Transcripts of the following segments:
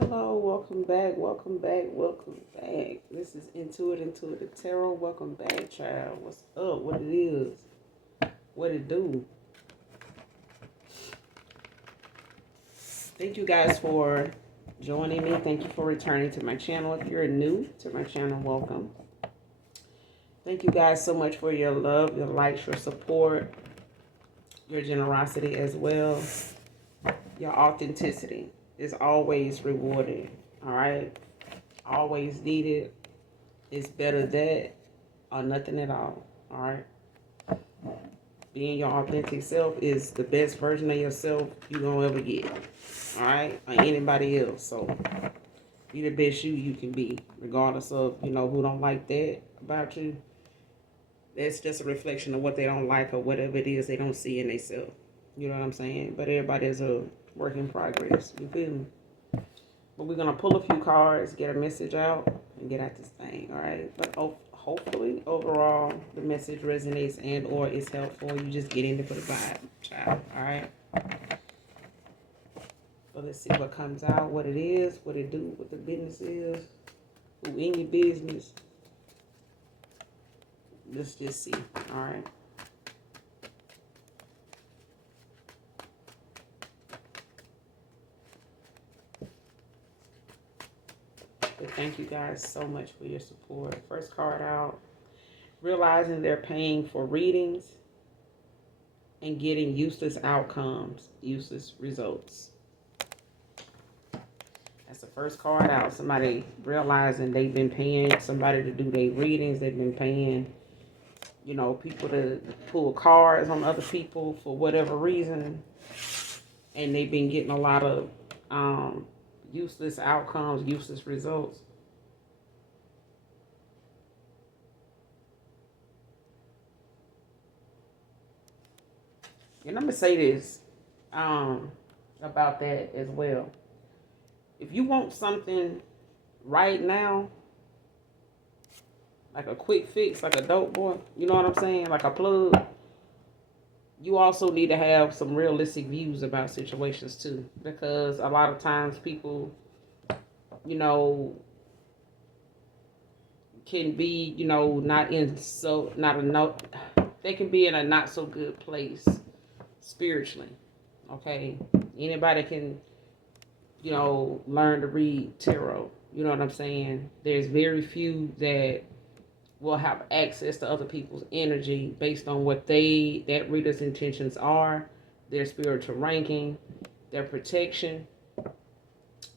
Hello, welcome back, welcome back, welcome back. This is Intuitive Tarot. Welcome back, child. What's up? What it is? What it do? Thank you guys for joining me. Thank you for returning to my channel. If you're new to my channel, welcome. Thank you guys so much for your love, your likes, your support, your generosity as well. Your authenticity is always rewarded. All right? Always needed. It's better that or nothing at all. All right? Being your authentic self is the best version of yourself you're going to ever get. All right? Or anybody else. So be the best you can be. Regardless of, who don't like that about you. That's just a reflection of what they don't like or whatever it is they don't see in themselves. You know what I'm saying? But everybody is a work in progress. You feel me? But we're going to pull a few cards, get a message out, and get out this thing. All right? But hopefully, overall, the message resonates and or is helpful. You just get in there for the vibe, child. All right? So let's see what comes out, what it is, what it do, what the business is, who in your business. Let's just see. All right? But thank you guys so much for your support. First card out. Realizing they're paying for readings and getting useless outcomes, useless results. That's the first card out. Somebody realizing they've been paying somebody to do their readings. They've been paying, people to pull cards on other people for whatever reason. And they've been getting a lot of useless outcomes, useless results. And I'm going to say this about that as well. If you want something right now, like a quick fix, like a dope boy, you know what I'm saying? Like a plug, you also need to have some realistic views about situations too. Because a lot of times people, can be, they can be in a not so good place spiritually. Okay? Anybody can, learn to read tarot. You know what I'm saying? There's very few that will have access to other people's energy based on what that reader's intentions are, their spiritual ranking, their protection,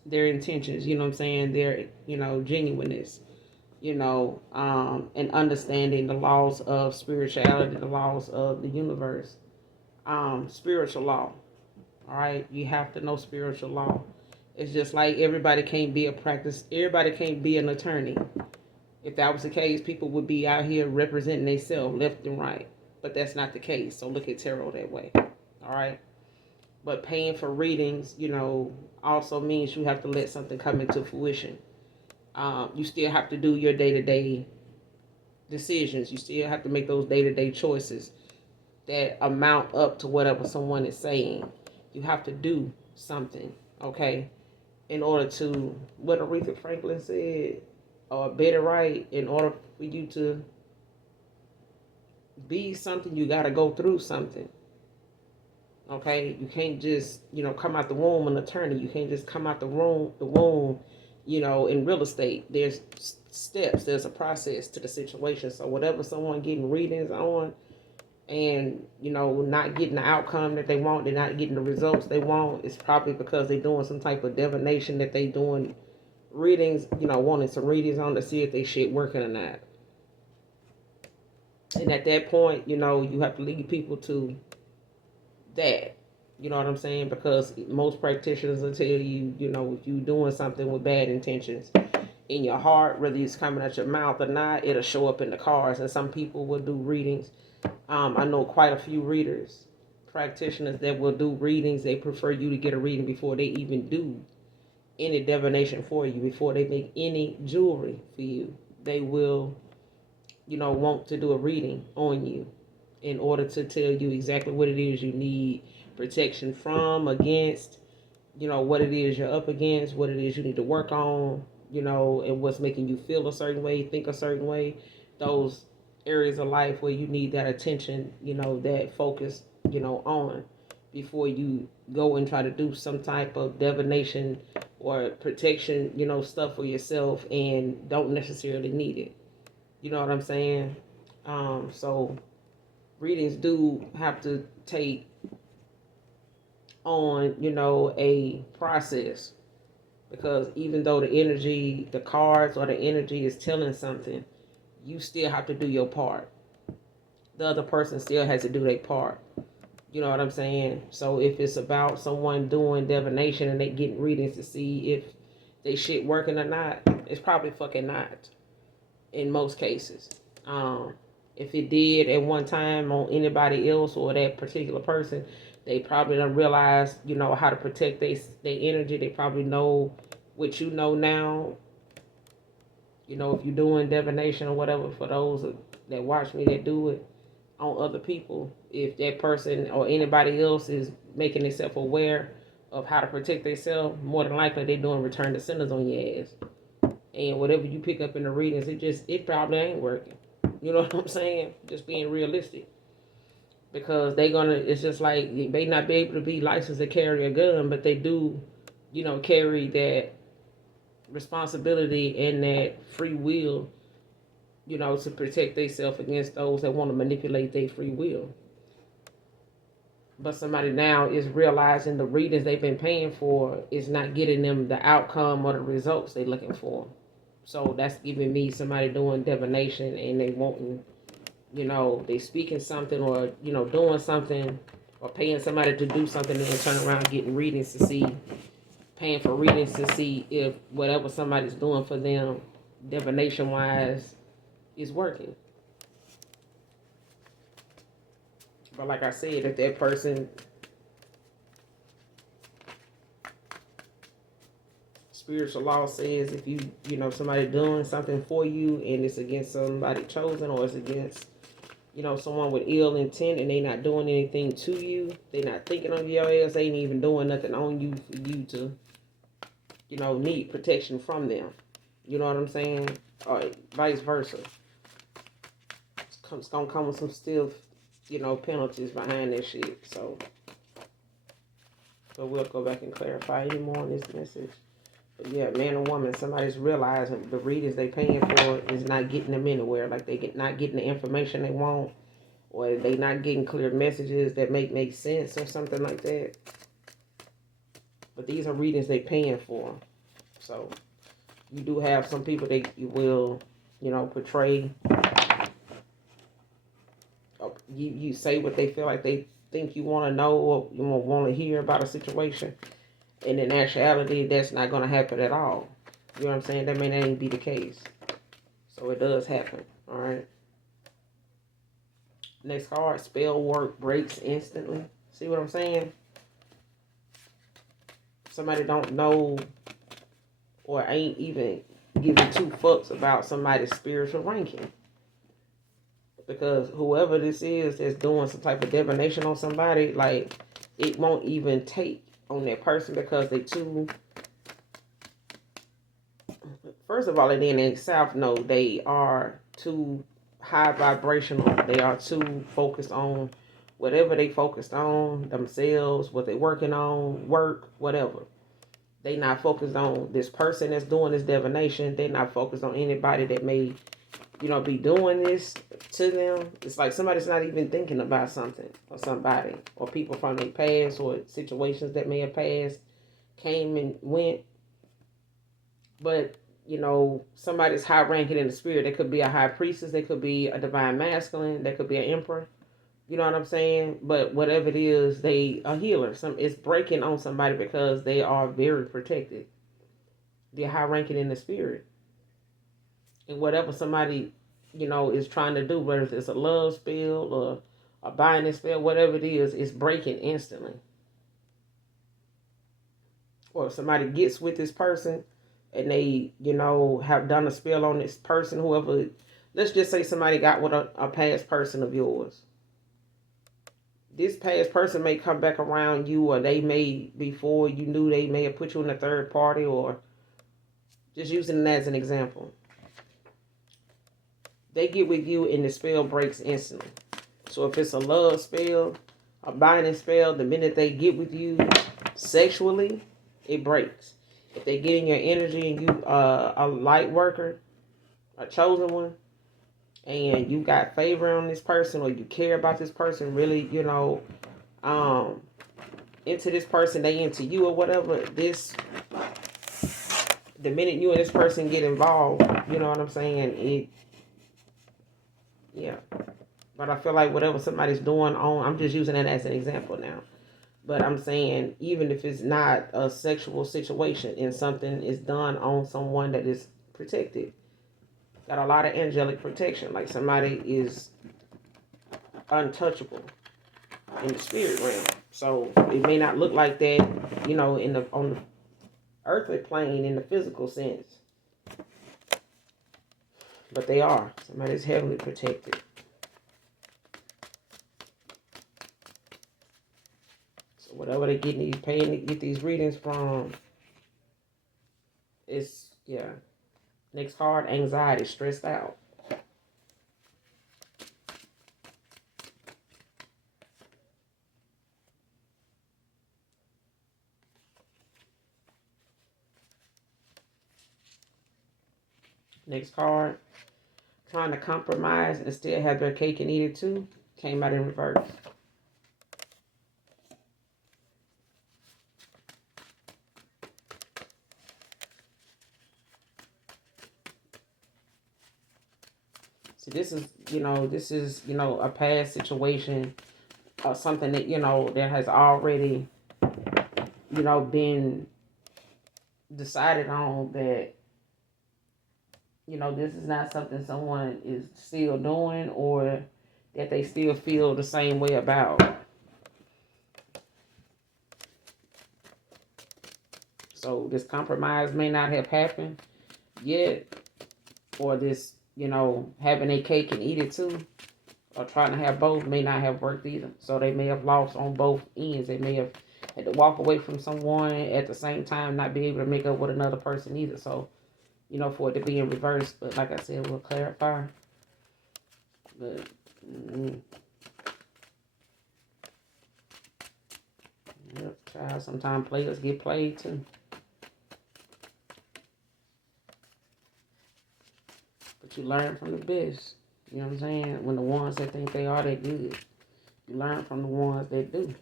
their intentions, you know what I'm saying, their, genuineness, and understanding the laws of spirituality, the laws of the universe, spiritual law. All right, you have to know spiritual law. It's just like everybody can't be an attorney. If that was the case, people would be out here representing themselves left and right. But that's not the case. So look at tarot that way. All right. But paying for readings, also means you have to let something come into fruition. You still have to do your day-to-day decisions. You still have to make those day-to-day choices that amount up to whatever someone is saying. You have to do something, okay, in order to, what Aretha Franklin said, or better right, in order for you to be something, you got to go through something. Okay, you can't just, come out the womb an attorney. You can't just come out the womb, in real estate. There's steps, there's a process to the situation. So whatever someone getting readings on and, not getting the outcome that they want, they're not getting the results they want, it's probably because they're doing some type of divination that they doing readings, wanting some readings on to see if they shit working or not. And at that point, you have to lead people to that. You know what I'm saying? Because most practitioners will tell you, if you're doing something with bad intentions in your heart, whether it's coming out your mouth or not, it'll show up in the cards. And some people will do readings. I know quite a few practitioners that will do readings. They prefer you to get a reading before they even do any divination for you, before they make any jewelry for you. They will, want to do a reading on you in order to tell you exactly what it is you need protection from, against, you know, what it is you're up against, what it is you need to work on, you know, and what's making you feel a certain way, think a certain way. Those areas of life where you need that attention, you know, that focus, you know, on before you go and try to do some type of divination or protection, you know, stuff for yourself and don't necessarily need it. You know what I'm saying? So readings do have to take on, you know, a process, because even though the energy, the cards or the energy is telling something, you still have to do your part. The other person still has to do their part. You know what I'm saying? So if it's about someone doing divination and they getting readings to see if they shit working or not, it's probably fucking not in most cases. If it did at one time on anybody else or that particular person, they probably don't realize, you know, how to protect their energy. They probably know what you know now. You know, if you're doing divination or whatever, for those that watch me that do it on other people, if that person or anybody else is making themselves aware of how to protect themselves, more than likely they're doing return to senders on your ass. And whatever you pick up in the readings, it probably ain't working. You know what I'm saying? Just being realistic. Because it's just like, they may not be able to be licensed to carry a gun, but they do, you know, carry that responsibility and that free will, you know, to protect themselves against those that want to manipulate their free will. But somebody now is realizing the readings they've been paying for is not getting them the outcome or the results they're looking for. So that's giving me somebody doing divination and they wanting, you know, they speaking something or, you know, doing something or paying somebody to do something and then turn around getting readings to see, paying for readings to see if whatever somebody's doing for them divination wise is working. But like I said, if that person, spiritual law says if you know, somebody doing something for you and it's against somebody chosen or it's against, you know, someone with ill intent and they not doing anything to you, they not thinking of your ass, they ain't even doing nothing on you for you to, you know, need protection from them. You know what I'm saying? Or vice versa. It's gonna come with some still, you know, penalties behind that shit. So we'll go back and clarify any more on this message. But yeah, man or woman, somebody's realizing the readings they paying for is not getting them anywhere. Like not getting the information they want, or they not getting clear messages that make sense or something like that. But these are readings they paying for. So you do have some people that you will, you know, portray. You say what they feel like they think you want to know or you want to hear about a situation. And in actuality, that's not going to happen at all. You know what I'm saying? That may not even be the case. So it does happen. All right. Next card, spell work breaks instantly. See what I'm saying? Somebody don't know or ain't even giving two fucks about somebody's spiritual ranking. Because whoever this is that's doing some type of divination on somebody, like, it won't even take on that person because they too, first of all, and then in South Node, they are too high vibrational. They are too focused on whatever they focused on themselves, what they working on, work, whatever. They not focused on this person that's doing this divination. They're not focused on anybody that may, you know, be doing this to them. It's like somebody's not even thinking about something or somebody or people from their past or situations that may have passed, came and went. But, you know, somebody's high ranking in the spirit. They could be a high priestess. They could be a divine masculine. They could be an emperor. You know what I'm saying? But whatever it is, they a healer. It's breaking on somebody because they are very protected. They're high ranking in the spirit. And whatever somebody, you know, is trying to do, whether it's a love spell or a binding spell, whatever it is, it's breaking instantly. Or if somebody gets with this person and they, you know, have done a spell on this person, whoever, let's just say somebody got with a past person of yours. this past person may come back around you, or they may, before you knew, they may have put you in a third party, or just using it as an example. They get with you and the spell breaks instantly. So if it's a love spell, a binding spell, the minute they get with you sexually, it breaks. If they get in your energy and you a light worker, a chosen one, and you got favor on this person, or you care about this person, really, into this person, they into you or whatever, the minute you and this person get involved, you know what I'm saying? Yeah. But I feel like whatever somebody's doing I'm just using that as an example now. But I'm saying, even if it's not a sexual situation and something is done on someone that is protected, got a lot of angelic protection, like somebody is untouchable in the spirit realm. So it may not look like that, on the earthly plane in the physical sense, but they are. Somebody's heavily protected. So whatever they paying to get these readings from, it's, yeah. Next card, anxiety, stressed out. Next card, trying to compromise and still have their cake and eat it too. Came out in reverse. So this is, a past situation, or something that, that has already, been decided on, that, this is not something someone is still doing, or that they still feel the same way about. So this compromise may not have happened yet, or this, having a cake and eat it too, or trying to have both may not have worked either. So they may have lost on both ends. They may have had to walk away from someone, at the same time not be able to make up with another person either. So, for it to be in reverse. But like I said, we'll clarify. But yep, child, sometimes players get played too. But you learn from the best. You know what I'm saying? When the ones that think they are that good, you learn from the ones that do.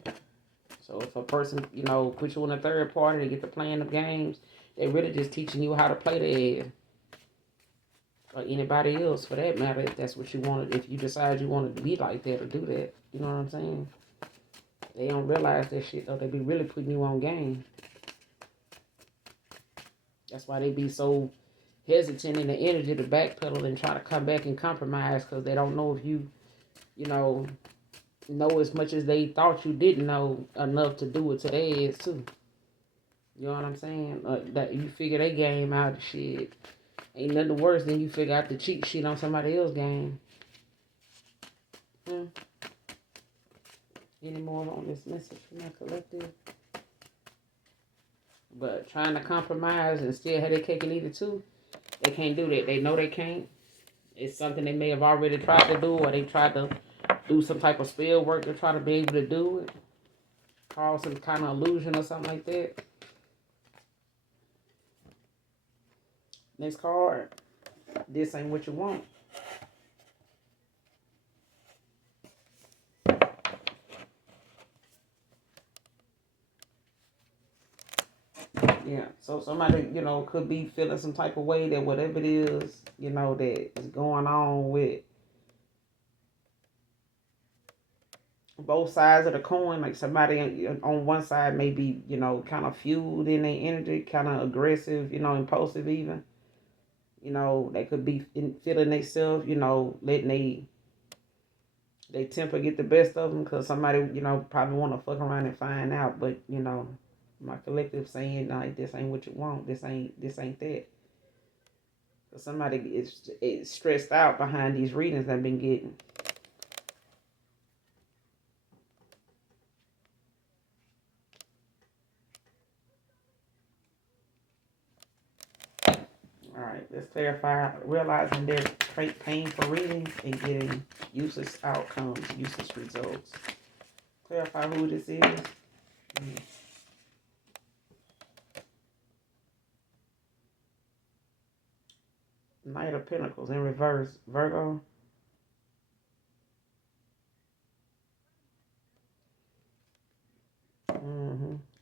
So if a person, put you in a third party to get to playing the games, they really just teaching you how to play the air. Or anybody else for that matter, if that's what you want. If you decide you want to be like that or do that. You know what I'm saying? They don't realize that shit, though. They be really putting you on game. That's why they be so hesitant in the energy to backpedal and try to come back and compromise, because they don't know if you know as much as they thought you didn't know enough to do it to their ass too. You know what I'm saying? That you figure their game out, shit. Ain't nothing worse than you figure out the cheat sheet on somebody else's game. Any more on this message from my collective? But trying to compromise and still have their cake and eat it too, they can't do that. They know they can't. It's something they may have already tried to do, or they tried to do some type of spell work to try to be able to do it. Cause some kind of illusion or something like that. Next card. This ain't what you want. Yeah, so somebody, could be feeling some type of way that whatever it is, that is going on with both sides of the coin. Like somebody on one side may be, kind of fueled in their energy, kind of aggressive, impulsive even. They could be feeling themselves, letting they temper get the best of them, because somebody, probably want to fuck around and find out. But, my collective saying, like, this ain't what you want. This ain't that. So somebody is stressed out behind these readings I've been getting. All right, let's clarify. Realizing their pain for readings and getting useless outcomes, useless results. Clarify who this is. Knight of Pentacles in reverse. Virgo.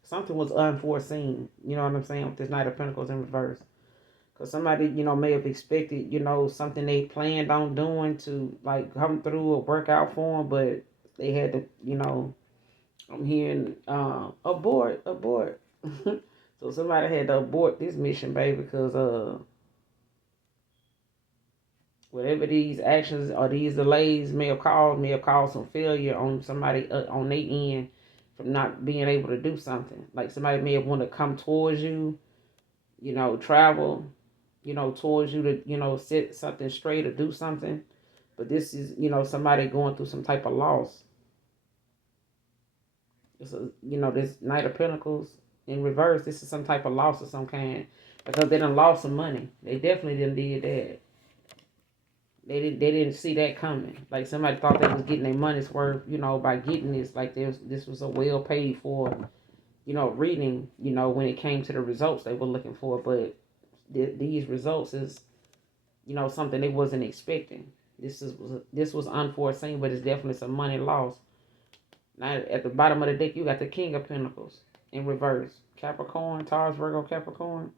Something was unforeseen. You know what I'm saying? With this Knight of Pentacles in reverse. Because somebody, may have expected, something they planned on doing to, like, come through or work out for them. But they had to, I'm hearing, abort. So somebody had to abort this mission, baby, because, whatever these actions or these delays may have caused some failure on somebody on their end from not being able to do something. Like somebody may have wanted to come towards you, travel, towards you to, set something straight or do something. But this is, somebody going through some type of loss. This is, this Knight of Pentacles in reverse, this is some type of loss of some kind. Because they done lost some money. They definitely done did that. They didn't see that coming. Like somebody thought they was getting their money's worth, by getting this. Like this was a well paid for, reading, when it came to the results they were looking for. But these results is, something they wasn't expecting. This was unforeseen, but it's definitely some money lost. Now at the bottom of the deck, you got the King of Pentacles in reverse. Capricorn, Taurus, Virgo, Capricorn.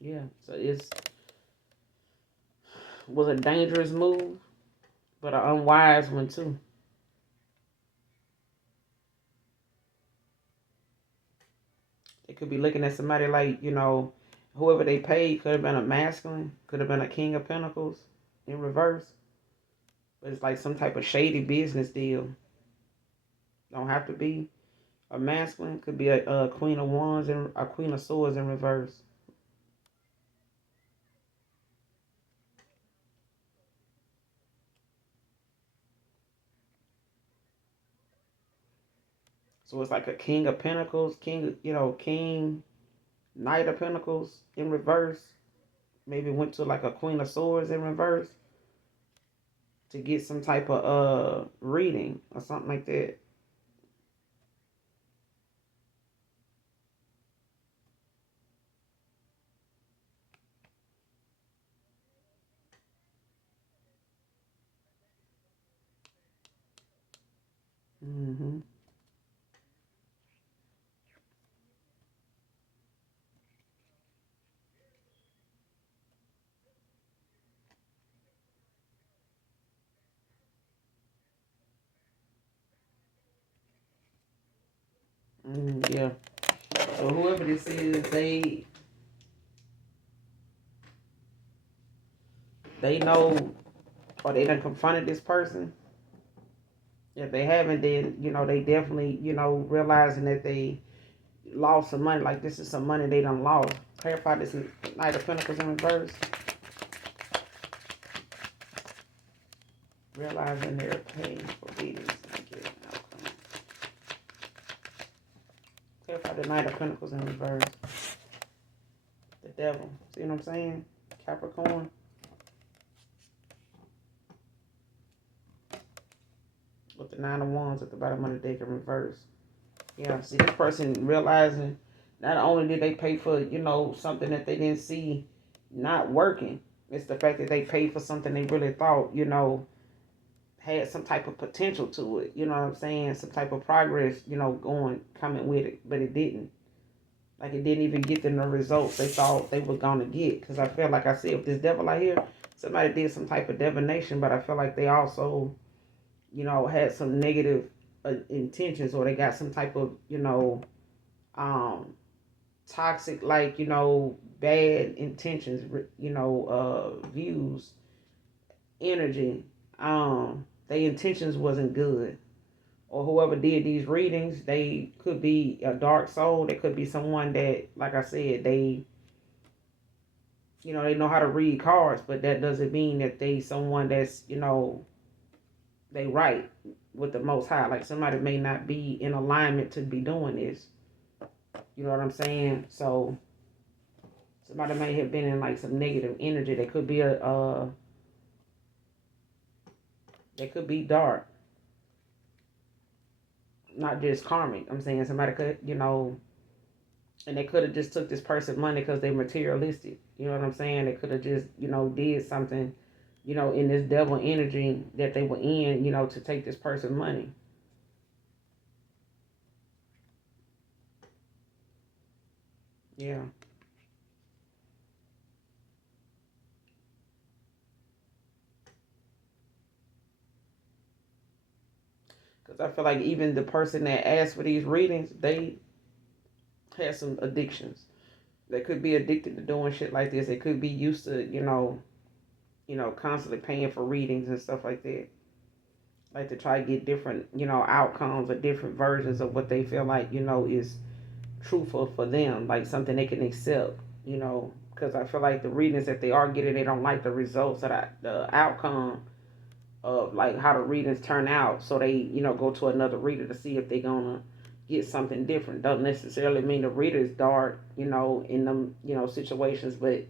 Yeah, so was a dangerous move, but an unwise one too. It could be looking at somebody like, whoever they paid could have been a masculine, could have been a King of Pentacles in reverse. But it's like some type of shady business deal. Don't have to be a masculine. Could be a Queen of Wands and a Queen of Swords in reverse. So it's like a King of Pentacles, King, Knight of Pentacles in reverse. Maybe went to like a Queen of Swords in reverse to get some type of reading or something like that. Mm-hmm. Yeah. So whoever this is, they know or they done confronted this person. If they haven't, then they definitely realizing that they lost some money. Like this is some money they done lost. Clarify this Knight of Pentacles in reverse. Realizing they're paying for readings and getting outcomes. Clarify the Knight of Pentacles in reverse. The Devil. See what I'm saying? Capricorn. With the Nine of Wands at the bottom of the deck in reverse. Yeah, see this person realizing not only did they pay for, something that they didn't see not working, it's the fact that they paid for something they really thought, had some type of potential to it. You know what I'm saying? Some type of progress, coming with it, but it didn't. Like it didn't even get them the results they thought they were gonna get. Because I feel like I said, with this devil out here, somebody did some type of divination, but I feel like they also, had some negative intentions, or they got some type of, toxic, like, bad intentions, views, energy. Their intentions wasn't good. Or whoever did these readings, they could be a dark soul. They could be someone that, like I said, they they know how to read cards, but that doesn't mean that they someone that's, they right with the Most High. Like somebody may not be in alignment to be doing this. You know what I'm saying? So somebody may have been in like some negative energy. They could be they could be dark, not just karmic. I'm saying somebody could, and they could have just took this person's money because they materialistic. You know what I'm saying? They could have just, did something, in this devil energy that they were in, to take this person's money. Yeah. Because I feel like even the person that asked for these readings, they had some addictions. They could be addicted to doing shit like this. They could be used to, constantly paying for readings and stuff like that. Like to try to get different, outcomes or different versions of what they feel like, is truthful for them, like something they can accept, because I feel like the readings that they are getting, they don't like the results of the outcome of like how the readings turn out. So they, go to another reader to see if they're gonna get something different. Doesn't necessarily mean the reader is dark, in them, situations, but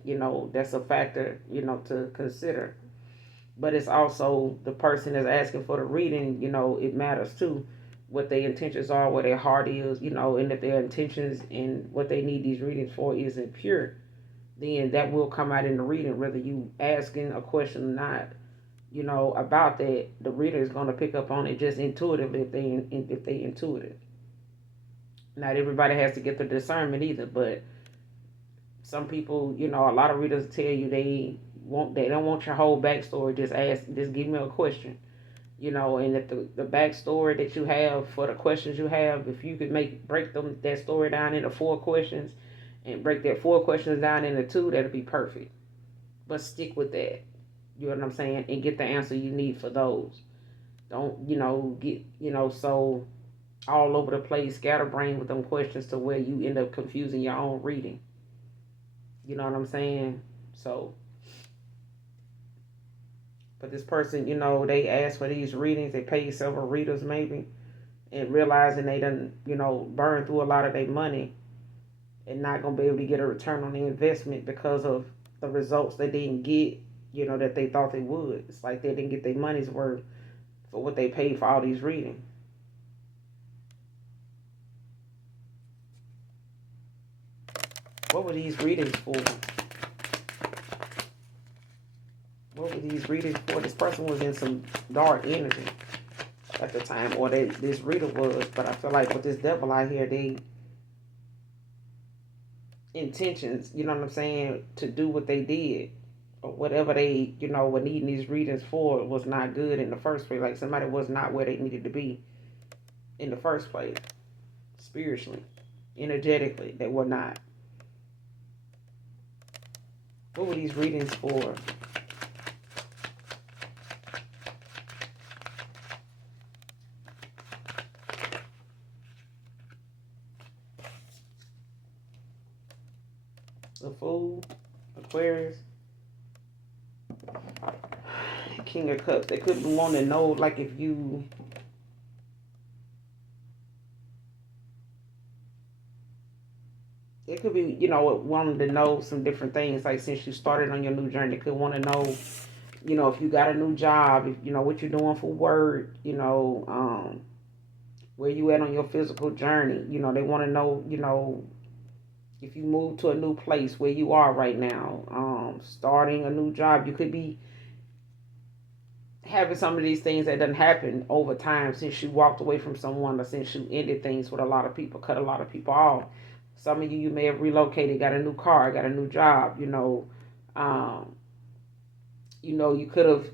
that's a factor, to consider. But it's also the person that's asking for the reading, it matters too. What their intentions are, where their heart is, and if their intentions and what they need these readings for isn't pure, then that will come out in the reading, whether you asking a question or not. About that, the reader is going to pick up on it just intuitively if they intuitive. Not everybody has to get the discernment either, but some people, a lot of readers tell you they don't want your whole backstory. Just give me a question. And if the backstory that you have for the questions you have, if you could break that story down into 4 questions and break that 4 questions down into 2, that'd be perfect. But stick with that. You know what I'm saying? And get the answer you need for those. Don't, get, so all over the place, scatterbrain with them questions to where you end up confusing your own reading. You know what I'm saying? So, but this person, they asked for these readings. They paid several readers maybe, and realizing they done, burn through a lot of their money and not going to be able to get a return on the investment because of the results they didn't get, that they thought they would. It's like they didn't get their money's worth for what they paid for all these readings. What were these readings for? What were these readings for? This person was in some dark energy at the time, or this reader was. But I feel like with this devil out here, they intentions, you know what I'm saying, to do what they did, or whatever they, were needing these readings for, was not good in the first place. Like somebody was not where they needed to be in the first place, spiritually, energetically, they were not. What were these readings for? The Fool, Aquarius, King of Cups. They could want to know, like, if you it could be, wanting to know some different things. Like since you started on your new journey, they could want to know, if you got a new job, if what you're doing for work, where you at on your physical journey. They want to know, if you move to a new place, where you are right now, starting a new job. You could be having some of these things that doesn't happen over time since you walked away from someone, or since you ended things with a lot of people, cut a lot of people off. Some of you may have relocated, got a new car, got a new job. You could have,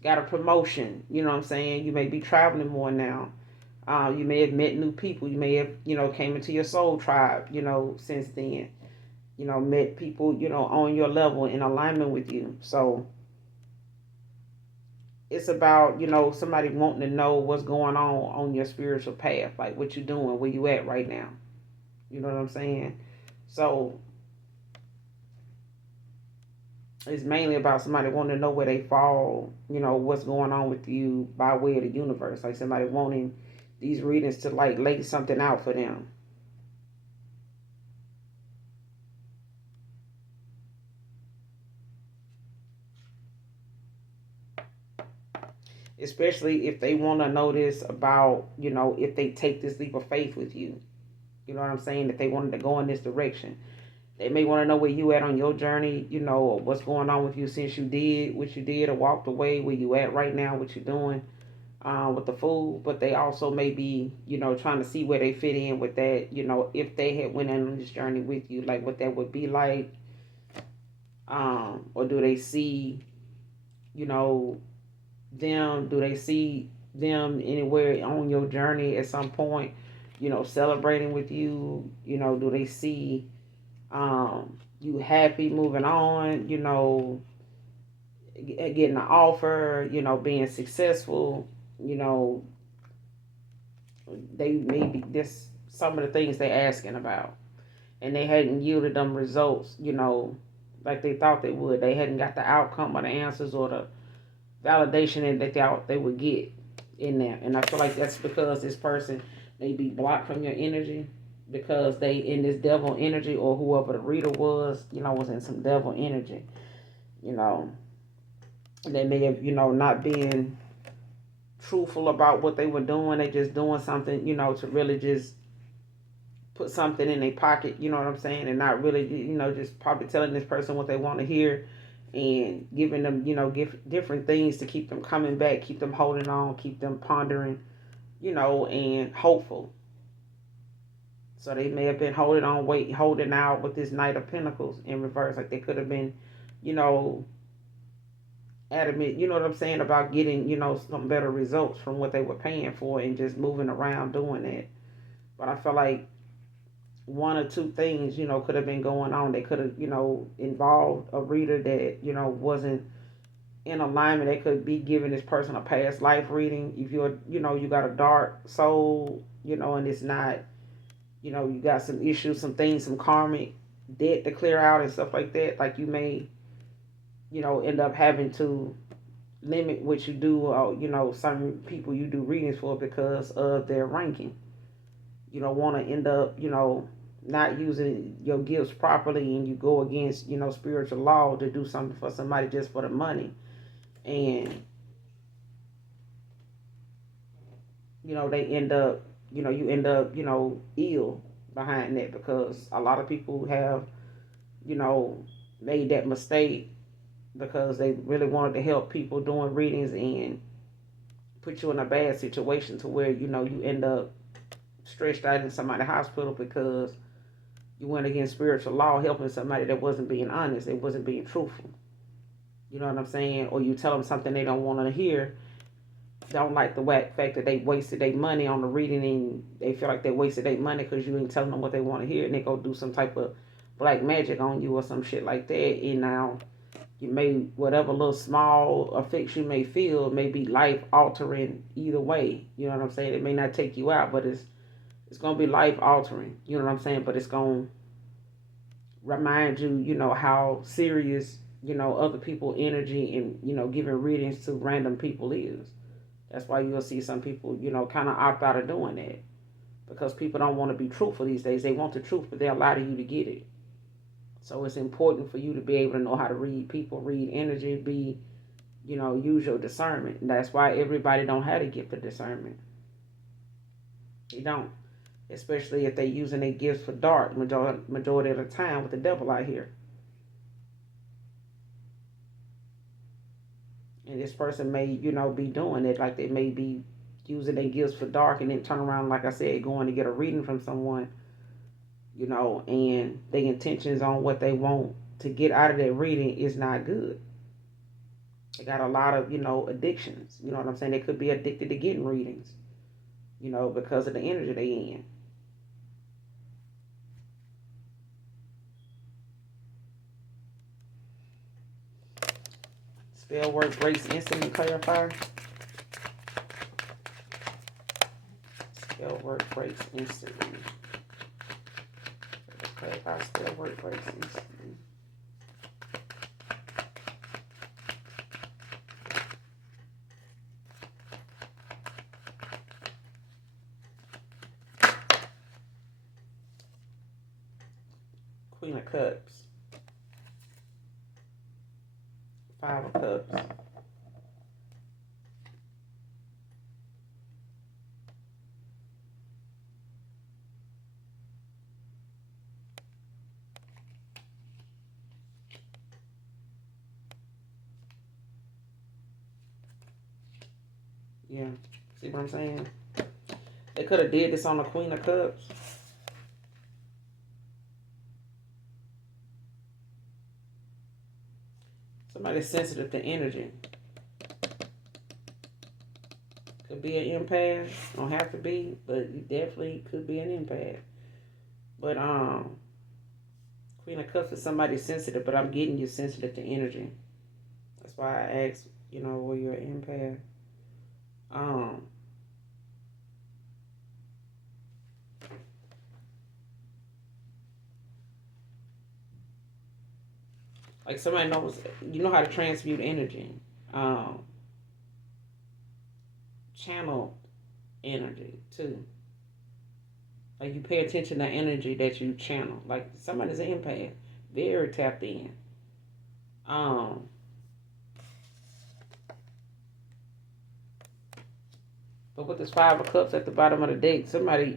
got a promotion. You know what I'm saying? You may be traveling more now. You may have met new people. You may have, came into your soul tribe, since then. Met people, on your level in alignment with you. So it's about, somebody wanting to know what's going on your spiritual path, like what you doing, where you at right now. You know what I'm saying? So it's mainly about somebody wanting to know where they fall, what's going on with you by way of the universe. Like somebody wanting, these readings to like lay something out for them. Especially if they want to know this about, you know, if they take this leap of faith with you. You know what I'm saying? If they wanted to go in this direction. They may want to know where you at on your journey, you know, or what's going on with you since you did what you did or walked away, where you at right now, what you're doing with the food. But they also may be, you know, trying to see where they fit in with that, you know, if they had went on this journey with you, like what that would be like. Or do they see, you know, do they see them anywhere on your journey at some point, you know, celebrating with you? You know, do they see you happy moving on, you know, getting an offer, you know, being successful, you know, they maybe this some of the things they asking about, and they hadn't yielded them results, you know, like they thought they would. They hadn't got the outcome or the answers or the validation that they thought they would get in there. And I feel like that's because this person may be blocked from your energy, because they in this devil energy, or whoever the reader was, you know, was in some devil energy, you know. They may have, you know, not being truthful about what they were doing. They just doing something, you know, to really just put something in their pocket, you know what I'm saying, and not really, you know, just probably telling this person what they want to hear, and giving them, you know, different things to keep them coming back, keep them holding on, keep them pondering, you know, and hopeful. So they may have been holding on, holding out with this Knight of Pentacles in reverse. Like they could have been, you know, adamant, you know what I'm saying, about getting, you know, some better results from what they were paying for, and just moving around doing that. But I feel like one or two things, you know, could have been going on. They could have, you know, involved a reader that, you know, wasn't in alignment. They could be giving this person a past life reading. If you're, you know, you got a dark soul, you know, and it's not, you know, you got some issues, some things, some karmic debt to clear out and stuff like that. Like you may, you know, end up having to limit what you do, or, you know, some people you do readings for because of their ranking. You don't want to end up, you know, not using your gifts properly, and you go against, you know, spiritual law to do something for somebody just for the money. And, you know, they end up, you know, you end up, you know, ill behind that, because a lot of people have, you know, made that mistake because they really wanted to help people doing readings, and put you in a bad situation to where, you know, you end up stretched out in somebody's hospital because you went against spiritual law helping somebody that wasn't being honest, they wasn't being truthful. You know what I'm saying? Or you tell them something they don't want to hear, don't like the fact that they wasted their money on the reading, and they feel like they wasted their money because you ain't telling them what they want to hear, and they go do some type of black magic on you or some shit like that. And now you may, whatever little small effects you may feel may be life altering either way. You know what I'm saying? It may not take you out, but it's gonna be life altering. You know what I'm saying? But it's gonna remind you, you know, how serious, you know, other people energy, and, you know, giving readings to random people is. That's why you'll see some people, you know, kind of opt out of doing that, because people don't want to be truthful these days. They want the truth, but they'll lie to you to get it. So it's important for you to be able to know how to read people, read energy, be, you know, use your discernment. And that's why everybody don't have to gift of discernment. They don't. Especially if they're using their gifts for dark majority of the time, with the devil out here. And this person may, you know, be doing it. Like they may be using their gifts for dark, and then turn around, like I said, going to get a reading from someone, you know, and their intentions on what they want to get out of that reading is not good. They got a lot of, you know, addictions. You know what I'm saying? They could be addicted to getting readings, you know, because of the energy they in. Spell word breaks instantly, clarifier. Spell word breaks instantly. Clarify spell word breaks instantly. Queen of Cups. 5 of Cups. Yeah. See what I'm saying? They could have did this on the Queen of Cups. Somebody's sensitive to energy. Could be an empath. Don't have to be, but you definitely could be an empath. But Queen of Cups is somebody sensitive, but I'm getting you sensitive to energy. That's why I asked, were you an empath? Like somebody knows, how to transmute energy. Channel energy too. Like you pay attention to energy that you channel. Like somebody's an empath, very tapped in. But with this 5 of Cups at the bottom of the deck, somebody,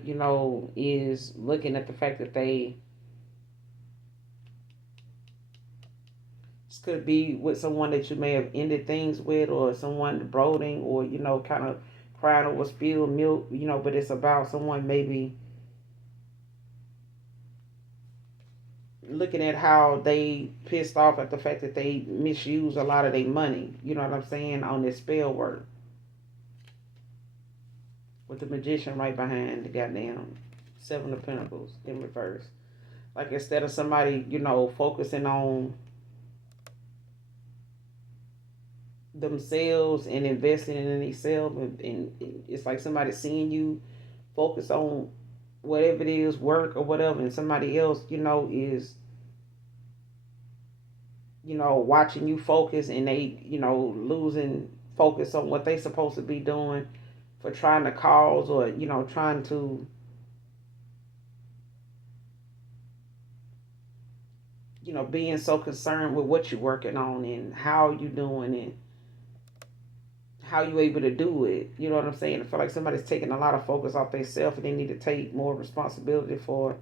is looking at the fact that this could be with someone that you may have ended things with, or someone brooding, or, kind of crying over spilled milk, but it's about someone maybe looking at how they pissed off at the fact that they misuse a lot of their money, you know what I'm saying, on this spell work. With the Magician right behind the goddamn 7 of Pentacles in reverse. Like instead of somebody, focusing on themselves and investing in themselves, and it's like somebody seeing you focus on whatever it is, work or whatever, and somebody else, is watching you focus, and they, losing focus on what they supposed to be doing for trying to cause, or, trying to, being so concerned with what you're working on and how you doing and how you able to do it. You know what I'm saying? I feel like somebody's taking a lot of focus off themselves, and they need to take more responsibility for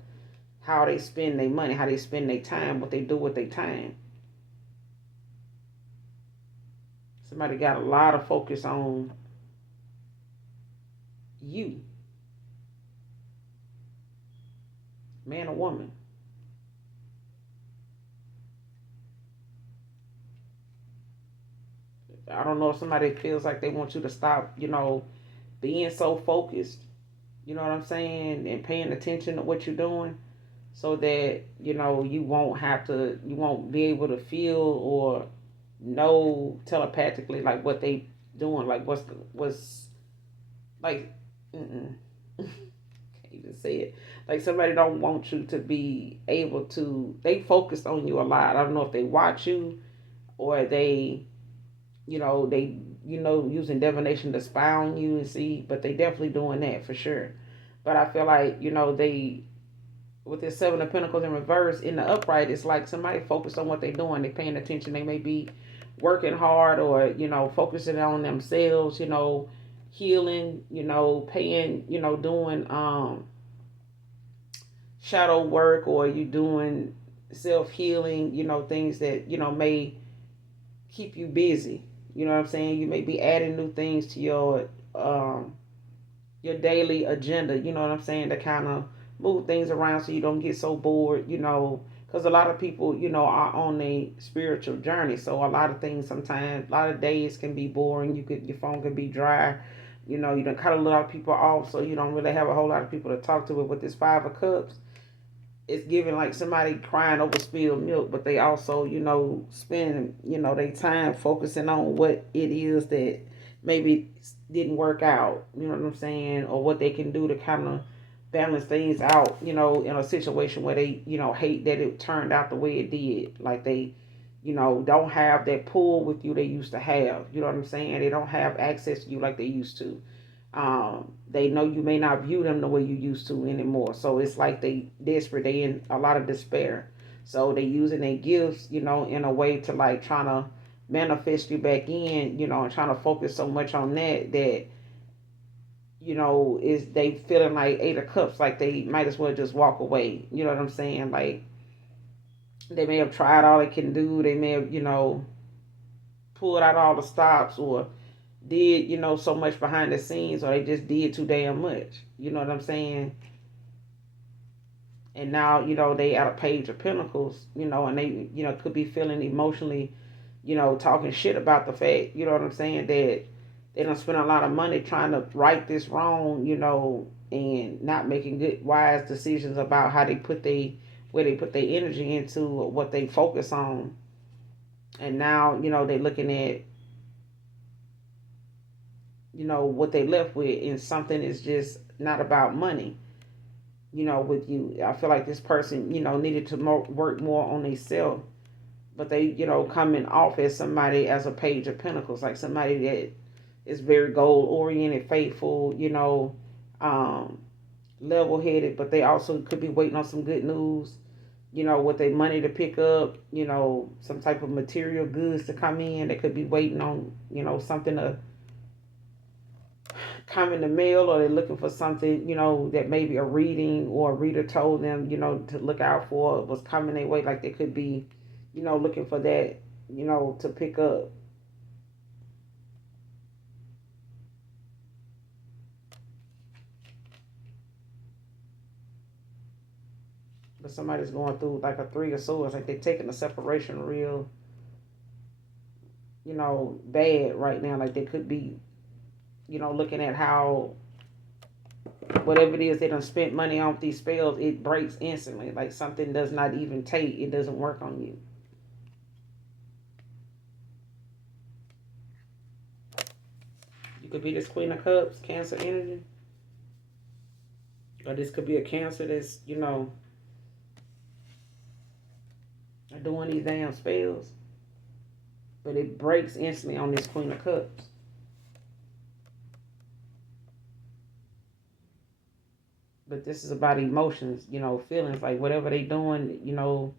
how they spend their money, how they spend their time, what they do with their time. Somebody got a lot of focus on you, man or woman. I don't know if somebody feels like they want you to stop, being so focused, you know what I'm saying, and paying attention to what you're doing, so that, you won't be able to feel or know telepathically like what they doing, like what's like, can't even say it. Like somebody don't want you to be able to. They focus on you a lot. I don't know if they watch you, or they, using divination to spy on you and see, but they definitely doing that for sure. But I feel like, they, with this 7 of Pentacles in reverse, in the upright, it's like somebody focused on what they're doing. They're paying attention. They may be working hard, or, focusing on themselves, healing, paying, doing shadow work, or you doing self-healing, things that, may keep you busy. You know what I'm saying? You may be adding new things to your daily agenda, you know what I'm saying, to kind of move things around so you don't get so bored, because a lot of people, are on a spiritual journey. So a lot of things sometimes, a lot of days can be boring. Your phone could be dry. You don't cut a lot of people off, so you don't really have a whole lot of people to talk to. But with this 5 of Cups, it's giving like somebody crying over spilled milk, but they also, spend, their time focusing on what it is that maybe didn't work out, you know what I'm saying, or what they can do to kind of balance things out, in a situation where they, hate that it turned out the way it did. Like they, don't have that pull with you they used to have. You know what I'm saying? They don't have access to you like they used to. They know you may not view them the way you used to anymore. So it's like they desperate. They in a lot of despair. So they using their gifts, you know, in a way to like trying to manifest you back in, you know, and trying to focus so much on that, you know, is they feeling like 8 of Cups, like they might as well just walk away. You know what I'm saying? Like they may have tried all they can do. They may have, you know, pulled out all the stops or did, you know, so much behind the scenes, or they just did too damn much. You know what I'm saying? And now, you know, they at a Page of Pentacles, you know, and they, you know, could be feeling emotionally, you know, talking shit about the fact, you know what I'm saying, that they don't spend a lot of money trying to right this wrong, you know, and not making good, wise decisions about how they put where they put their energy into, or what they focus on. And now, you know, they're looking at, you know, what they left with, and something is just not about money, you know, with you. I feel like this person, you know, needed to work more on themselves, but they, you know, coming off as somebody as a Page of Pentacles, like somebody that is very goal oriented, faithful, you know, um, level headed, but they also could be waiting on some good news, you know, with their money to pick up, you know, some type of material goods to come in. They could be waiting on, you know, something to come in the mail, or they're looking for something, you know, that maybe a reading or a reader told them, you know, to look out for, was coming their way. Like they could be, you know, looking for that, you know, to pick up. But somebody's going through like a Three of Swords, like they're taking the separation real, you know, bad right now. Like they could be, you know, looking at how whatever it is they done spent money on with these spells, it breaks instantly. Like something does not even take, it doesn't work on you. You could be this Queen of Cups, Cancer energy. Or this could be a Cancer that's, you know, doing these damn spells. But it breaks instantly on this Queen of Cups. But this is about emotions, you know, feelings. Like whatever they doing, you know,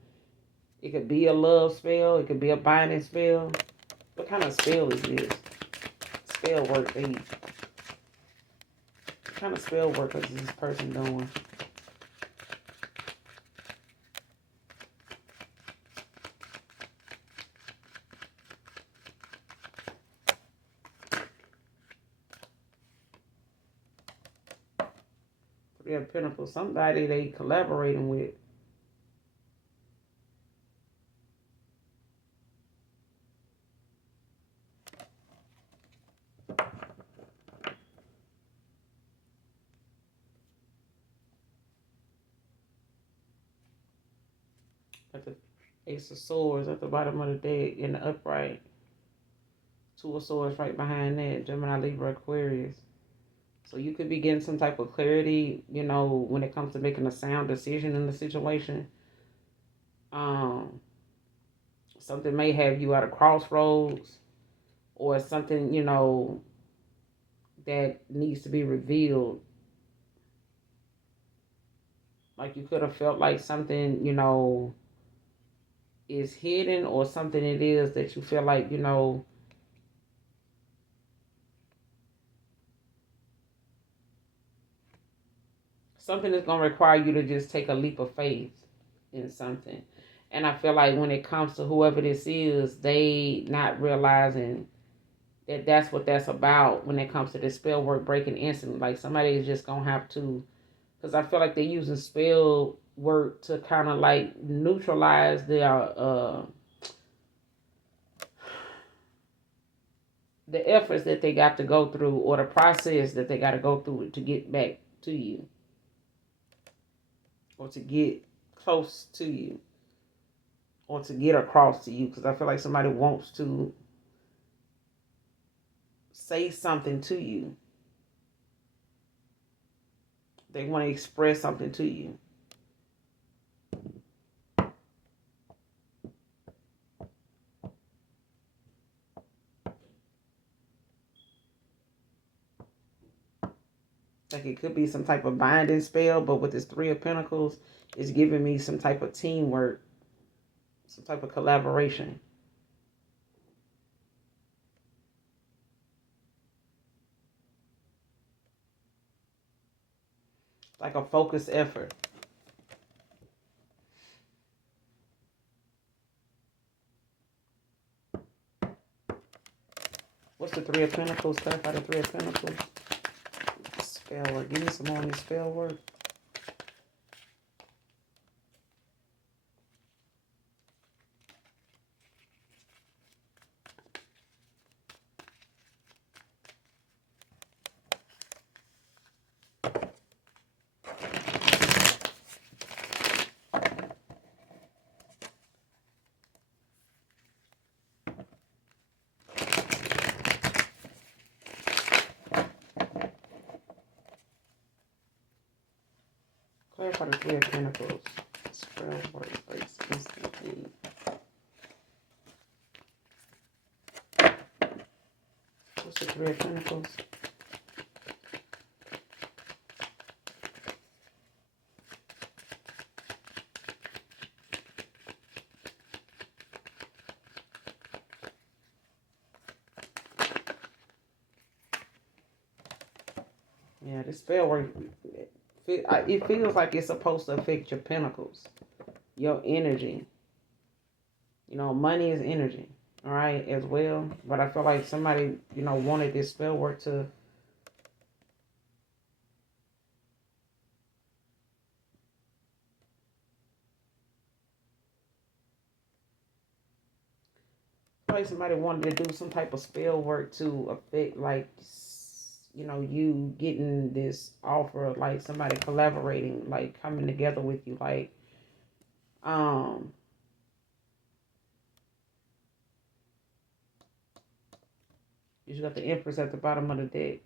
it could be a love spell. It could be a binding spell. What kind of spell is this? Spell work. What kind of spell work is this person doing? Three of Pentacles. Somebody they collaborating with. At the Ace of Swords at the bottom of the deck in the upright. Two of Swords right behind that. Gemini, Libra, Aquarius. So you could be getting some type of clarity, you know, when it comes to making a sound decision in the situation. Something may have you at a crossroads, or something, you know, that needs to be revealed. Like you could have felt like something, you know, is hidden, or something it is that you feel like, you know, something is going to require you to just take a leap of faith in something. And I feel like when it comes to whoever this is, they not realizing that that's what that's about when it comes to this spell work breaking instantly. Like somebody is just going to have to, because I feel like they're using spell work to kind of like neutralize the efforts that they got to go through, or the process that they got to go through to get back to you, or to get close to you, or to get across to you. Because I feel like somebody wants to say something to you. They want to express something to you. Like it could be some type of binding spell, but with this Three of Pentacles, it's giving me some type of teamwork. some type of collaboration. Like a focused effort. What's the Three of Pentacles? Clarify the Three of Pentacles. Spell word. Give me some more on this spell word. Clarify the Three of Pentacles. Spell word breaks instantly. What's the Three of Pentacles? Yeah, this spell word, it feels like it's supposed to affect your pentacles, your energy. You know, money is energy, all right, as well. But I feel like somebody, you know, wanted this spell work to like somebody wanted to do some type of spell work to affect, like, you know, you getting this offer, like somebody collaborating, like coming together with you, like, you just got the Empress at the bottom of the deck.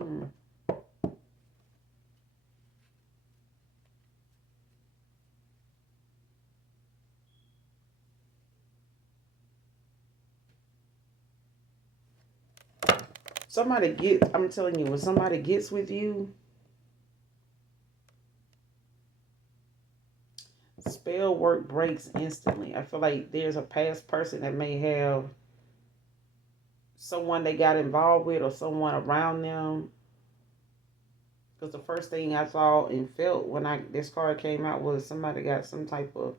Hmm. Somebody gets, I'm telling you, when somebody gets with you, spell work breaks instantly. I feel like there's a past person that may have someone they got involved with or someone around them. Because the first thing I saw and felt when this card came out was somebody got some type of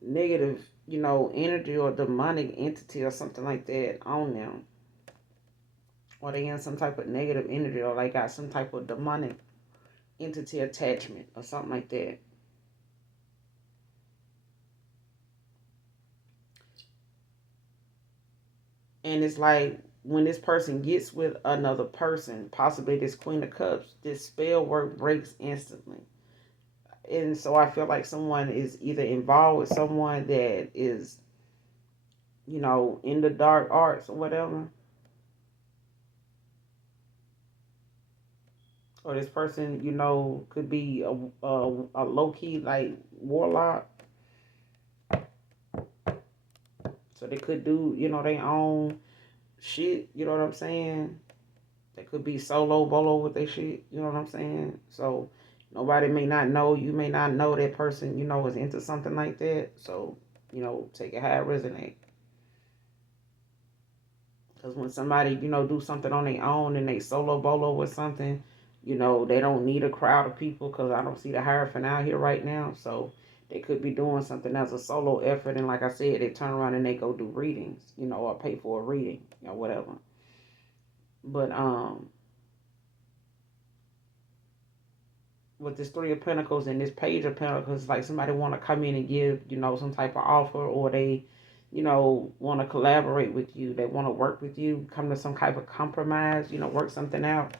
negative, you know, energy or demonic entity or something like that on them. Or they in some type of negative energy, or they got some type of demonic entity attachment or something like that. And it's like when this person gets with another person, possibly this Queen of Cups, this spell work breaks instantly. And so I feel like someone is either involved with someone that is, you know, in the dark arts or whatever. Or this person, you know, could be a low-key, like, warlock. So they could do, you know, their own shit, you know what I'm saying? They could be solo bolo with their shit, you know what I'm saying? So nobody may not know, you may not know that person, you know, is into something like that. So, you know, take it how it resonate. Because when somebody, you know, do something on their own and they solo bolo with something, You know, they don't need a crowd of people because I don't see the Hierophant out here right now. So they could be doing something as a solo effort. And like I said, they turn around and they go do readings, you know, or pay for a reading or whatever. But with this Three of Pentacles and this Page of Pentacles, like somebody want to come in and give, you know, some type of offer, or they, you know, want to collaborate with you. They want to work with you, come to some type of compromise, you know, work something out.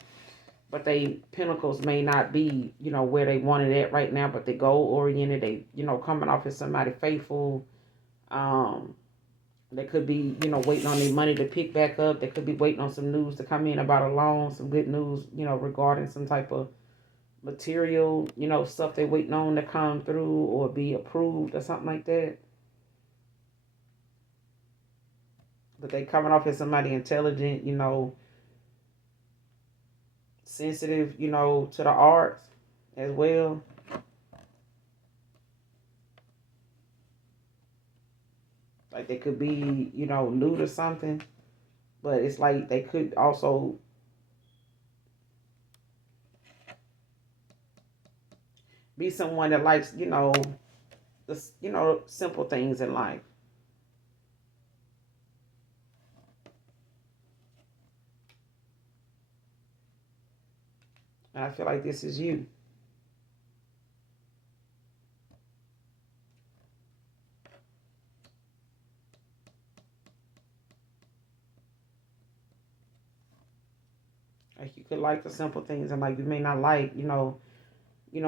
But they pentacles may not be, you know, where they wanted it right now, but they goal oriented. They, you know, coming off as somebody faithful. They could be, you know, waiting on their money to pick back up. They could be waiting on some news to come in about a loan, some good news, you know, regarding some type of material, you know, stuff they're waiting on to come through or be approved or something like that. But they coming off as somebody intelligent, you know, sensitive, you know, to the arts as well. Like they could be, you know, new to something, but it's like they could also be someone that likes, you know, the, you know, simple things in life. And I feel like this is you. Like you could like the simple things, and like you may not like, you know,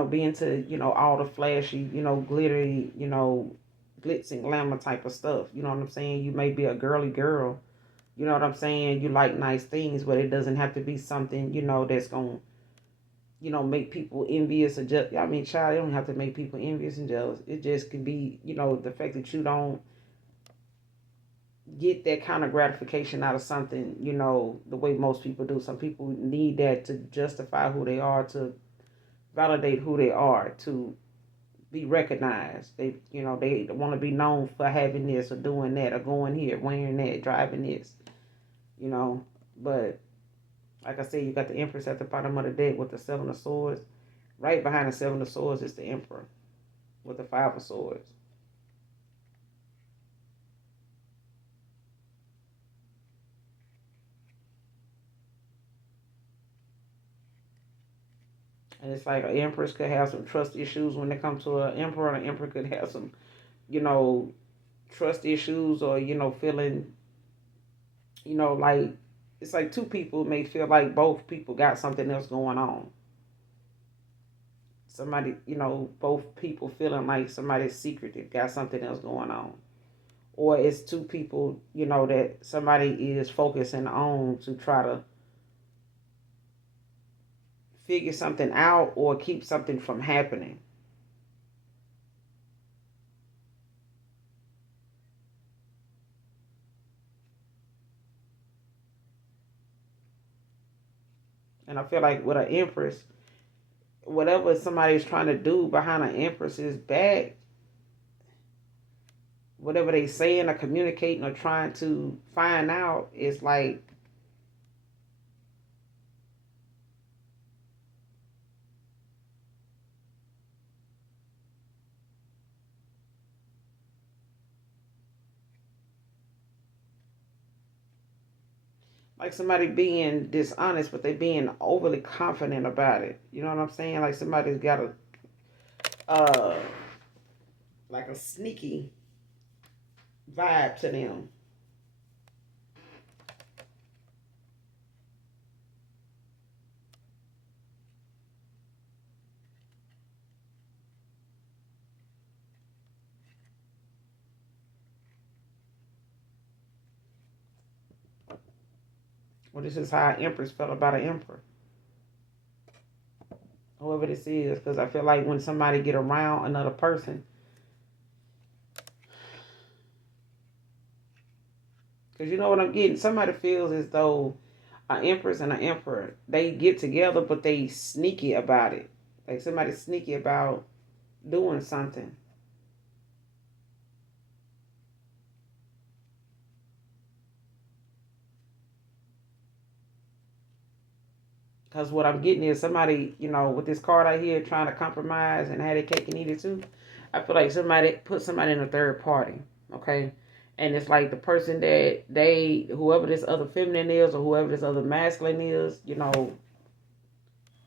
be into, you know, all the flashy, you know, glittery, you know, glitz and glamour type of stuff. You know what I'm saying? You may be a girly girl. You know what I'm saying? You like nice things, but it doesn't have to be something, you know, that's going to, you know, make people envious or just, I mean, child, you don't have to make people envious and jealous. It just can be, you know, the fact that you don't get that kind of gratification out of something, you know, the way most people do. Some people need that to justify who they are, to validate who they are, to be recognized. They, you know, they want to be known for having this or doing that or going here, wearing that, driving this, you know. But like I said, you got the Empress at the bottom of the deck with the Seven of Swords. Right behind the Seven of Swords is the Emperor with the Five of Swords. And it's like an Empress could have some trust issues when it comes to an Emperor. An Emperor could have some, you know, trust issues, or, you know, feeling, you know, like it's like two people may feel like both people got something else going on. Somebody, you know, both people feeling like somebody's secretive, got something else going on. Or it's two people, you know, that somebody is focusing on to try to figure something out or keep something from happening. And I feel like with an Empress, whatever somebody's trying to do behind an Empress's back, whatever they saying or communicating or trying to find out, is like somebody being dishonest, but they being overly confident about it. You know what I'm saying? Like somebody's got a uh like a sneaky vibe to them. Well, this is how an Empress felt about an Emperor. Whoever this is, because I feel like when somebody get around another person, because you know what I'm getting, somebody feels as though an Empress and an Emperor, they get together, but they sneaky about it. Like somebody sneaky about doing something. Because what I'm getting is somebody, you know, with this card out here trying to compromise and have their cake and eat it too. I feel like somebody put somebody in a third party, okay? And it's like the person that whoever this other feminine is or whoever this other masculine is, you know,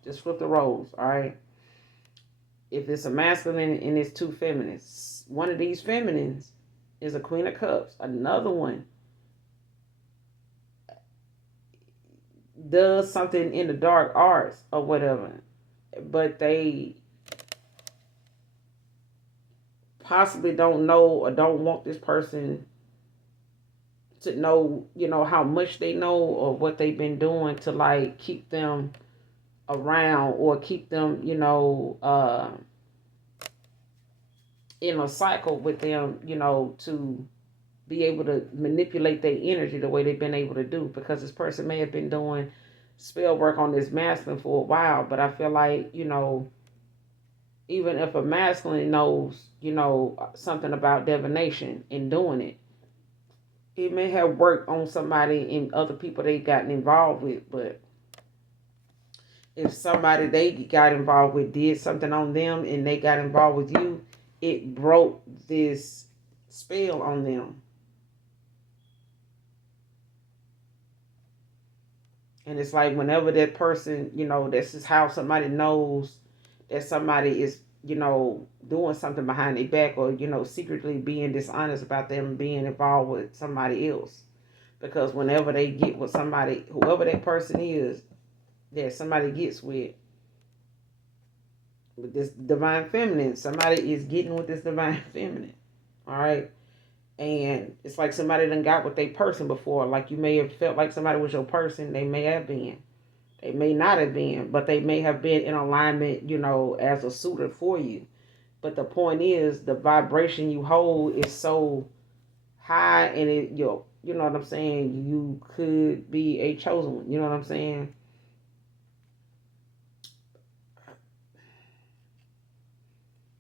just flip the roles, all right? If it's a masculine and it's two feminines, one of these feminines is a Queen of Cups. Another one does something in the dark arts or whatever, but they possibly don't know or don't want this person to know, you know, how much they know or what they've been doing to like keep them around or keep them, you know, in a cycle with them, you know, to be able to manipulate their energy the way they've been able to do, because this person may have been doing spell work on this masculine for a while, but I feel like, you know, even if a masculine knows, you know, something about divination and doing it, it may have worked on somebody and other people they've gotten involved with, but if somebody they got involved with did something on them and they got involved with you, it broke this spell on them. And it's like whenever that person, you know, this is how somebody knows that somebody is, you know, doing something behind their back or, you know, secretly being dishonest about them being involved with somebody else. Because whenever they get with somebody, whoever that person is that somebody gets with this divine feminine, somebody is getting with this divine feminine. All right. And it's like somebody done got with their person before. Like you may have felt like somebody was your person. They may have been. They may not have been, but they may have been in alignment, you know, as a suitor for you. But the point is, the vibration you hold is so high, and you know what I'm saying. You could be a chosen one. You know what I'm saying.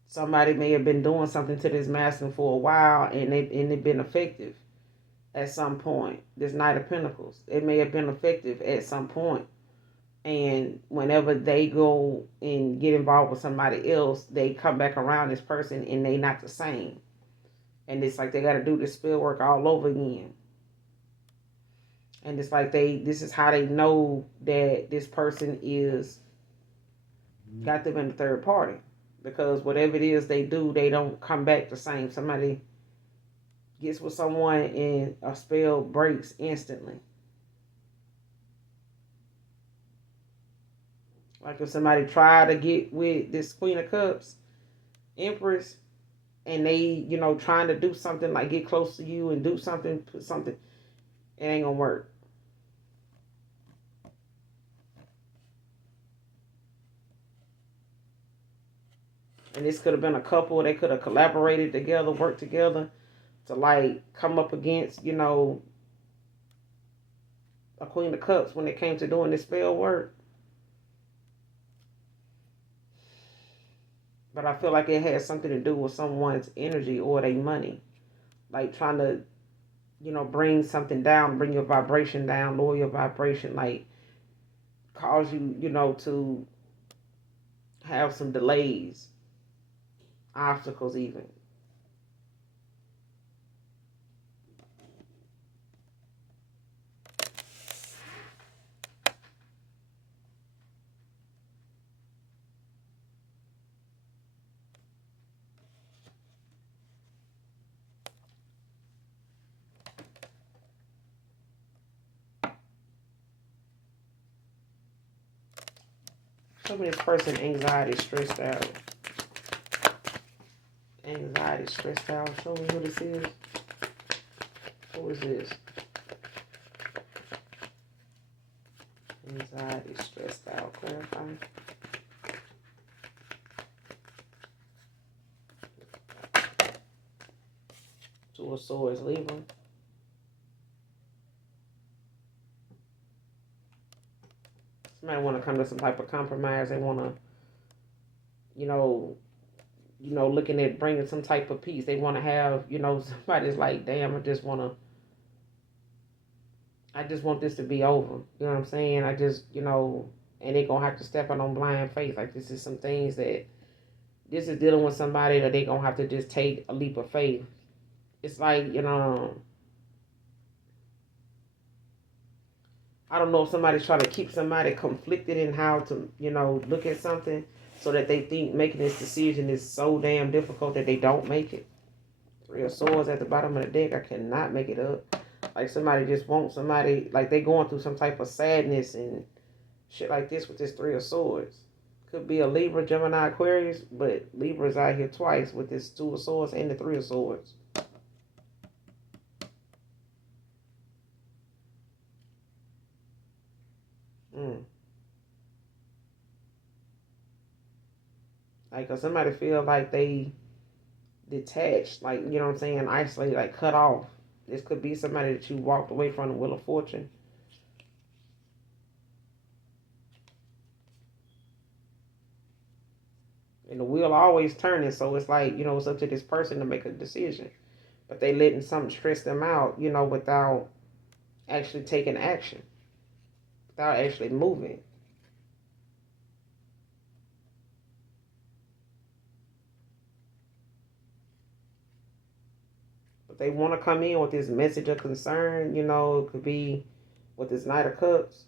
Somebody may have been doing something to this masculine for a while, and it been effective at some point. This Knight of Pentacles, it may have been effective at some point. And whenever they go and get involved with somebody else, they come back around this person and they not the same. And it's like they got to do this spell work all over again. And it's like this is how they know that this person is got them in the third party. Because whatever it is they do, they don't come back the same. Somebody gets with someone and a spell breaks instantly. Like if somebody tried to get with this Queen of Cups, Empress, and they, you know, trying to do something like get close to you and do something, put something, it ain't gonna work. And this could have been a couple. They could have collaborated together, worked together to like come up against, you know, a Queen of Cups when it came to doing this spell work. But I feel like it has something to do with someone's energy or their money. Like trying to, you know, bring something down, bring your vibration down, lower your vibration, like cause you, you know, to have some delays, obstacles even. Some of this person anxiety, stressed out. Anxiety, stressed out. Show me who this is. Who is this? Anxiety, stressed out. Clarify. Two of Swords, Libra. Somebody want to come to some type of compromise. They want to, you know, looking at bringing some type of peace. They want to have, you know, somebody's like, damn, I just want this to be over. You know what I'm saying? I just, you know, and they're going to have to step out on blind faith. Like, this is some things that, this is dealing with somebody that they're going to have to just take a leap of faith. It's like, I don't know if somebody's trying to keep somebody conflicted in how to, look at something, so that they think making this decision is so damn difficult that they don't make it. Three of Swords at the bottom of the deck. I cannot make it up. Like, somebody just wants somebody, like they going through some type of sadness and shit like this with this Three of Swords. Could be a Libra, Gemini, Aquarius, but Libra's out here twice with this Two of Swords and the Three of Swords. Like, cause somebody feel like they detached, like, you know what I'm saying, isolated, like cut off. This could be somebody that you walked away from the Wheel of Fortune. And the wheel always turning, so it's like, it's up to this person to make a decision. But they letting something stress them out, without actually taking action, without actually moving. But they want to come in with this message of concern, it could be with this Knight of Cups.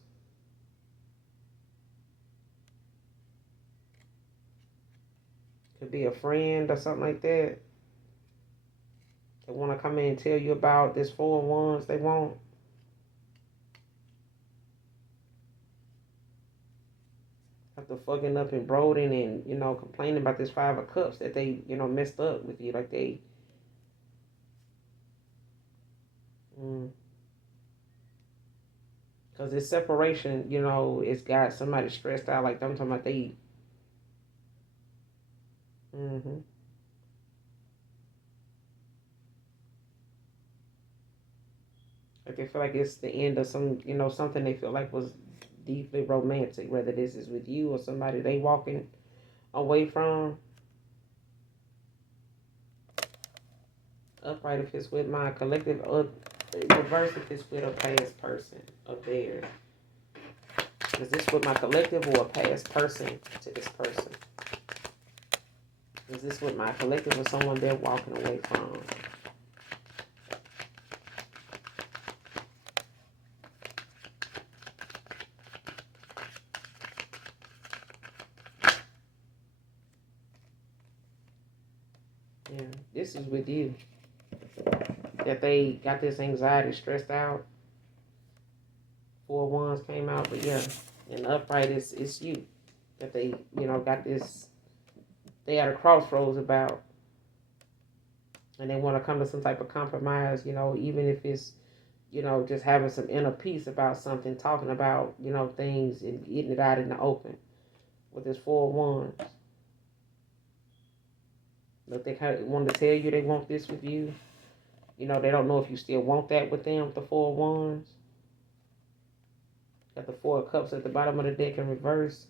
Could be a friend or something like that. They want to come in and tell you about this Four of Wands they want. After fucking up and brooding and, complaining about this Five of Cups that they, messed up with you. Like they... Because this separation, it's got somebody stressed out. Like, I'm talking about they... Like, they feel like it's the end of some, something they feel like was deeply romantic. Whether this is with you or somebody they walking away from. Upright if it's with my collective, reverse if it's with a past person of theirs. Is this with my collective or a past person to this person? Is this with my collective or someone they're walking away from? Yeah, this is with you. That they got this anxiety, stressed out. Four of Wands came out, but yeah, in the upright, it's you. That they, got this, they at a crossroads about. And they want to come to some type of compromise, even if it's, just having some inner peace about something, talking about, things and getting it out in the open with this Four of Wands. Look, they kind of want to tell you they want this with you. They don't know if you still want that with them, the Four of Wands. Got the Four of Cups at the bottom of the deck in reverse.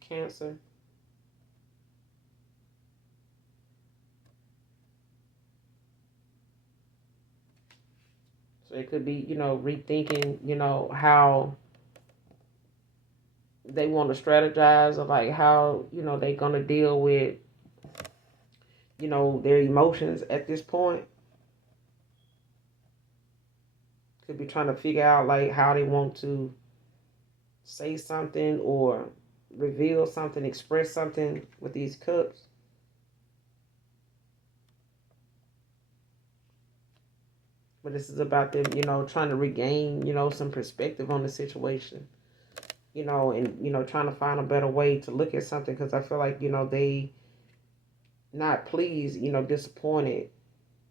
Cancer. So it could be, rethinking, how they want to strategize, or like how, they're going to deal with, their emotions at this point. Could be trying to figure out like how they want to say something or reveal something, express something with these cups. But this is about them, trying to regain, some perspective on the situation. And, trying to find a better way to look at something. Because I feel like, they not pleased, disappointed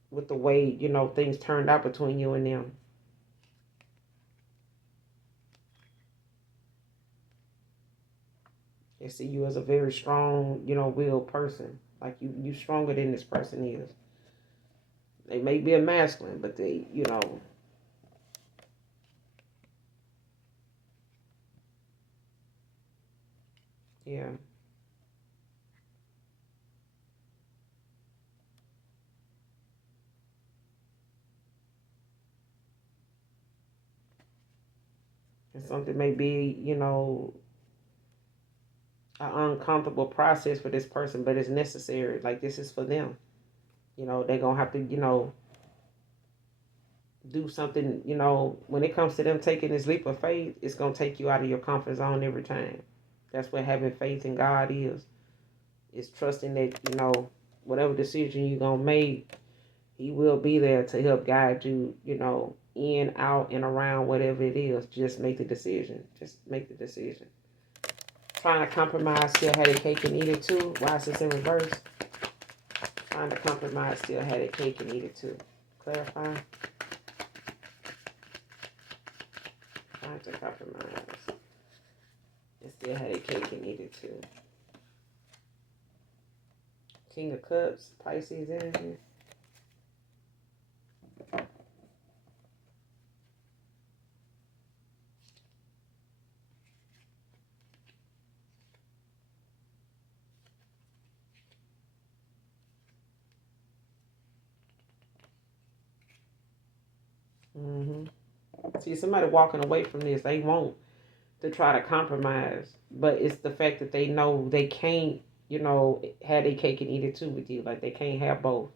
with the way, things turned out between you and them. They see you as a very strong, willed person. Like you stronger than this person is. They may be a masculine, but they, yeah. And something may be, an uncomfortable process for this person, but it's necessary. Like, this is for them. You know, they're going to have to, you know, do something, you know, when it comes to them taking this leap of faith, it's going to take you out of your comfort zone every time. That's what having faith in God is. It's trusting that, you know, whatever decision you're going to make, He will be there to help guide you, you know, in, out, and around whatever it is. Just make the decision. Just make the decision. Trying to compromise, still had a cake and eat it too. Why is this in reverse? Trying to compromise, still had a cake and eat it too. Clarify. Trying to compromise. And still had a cake and eat it too. King of Cups, Pisces energy. See, somebody walking away from this, they want to try to compromise, but it's the fact that they know they can't, you know, have their cake and eat it too with you. Like, they can't have both.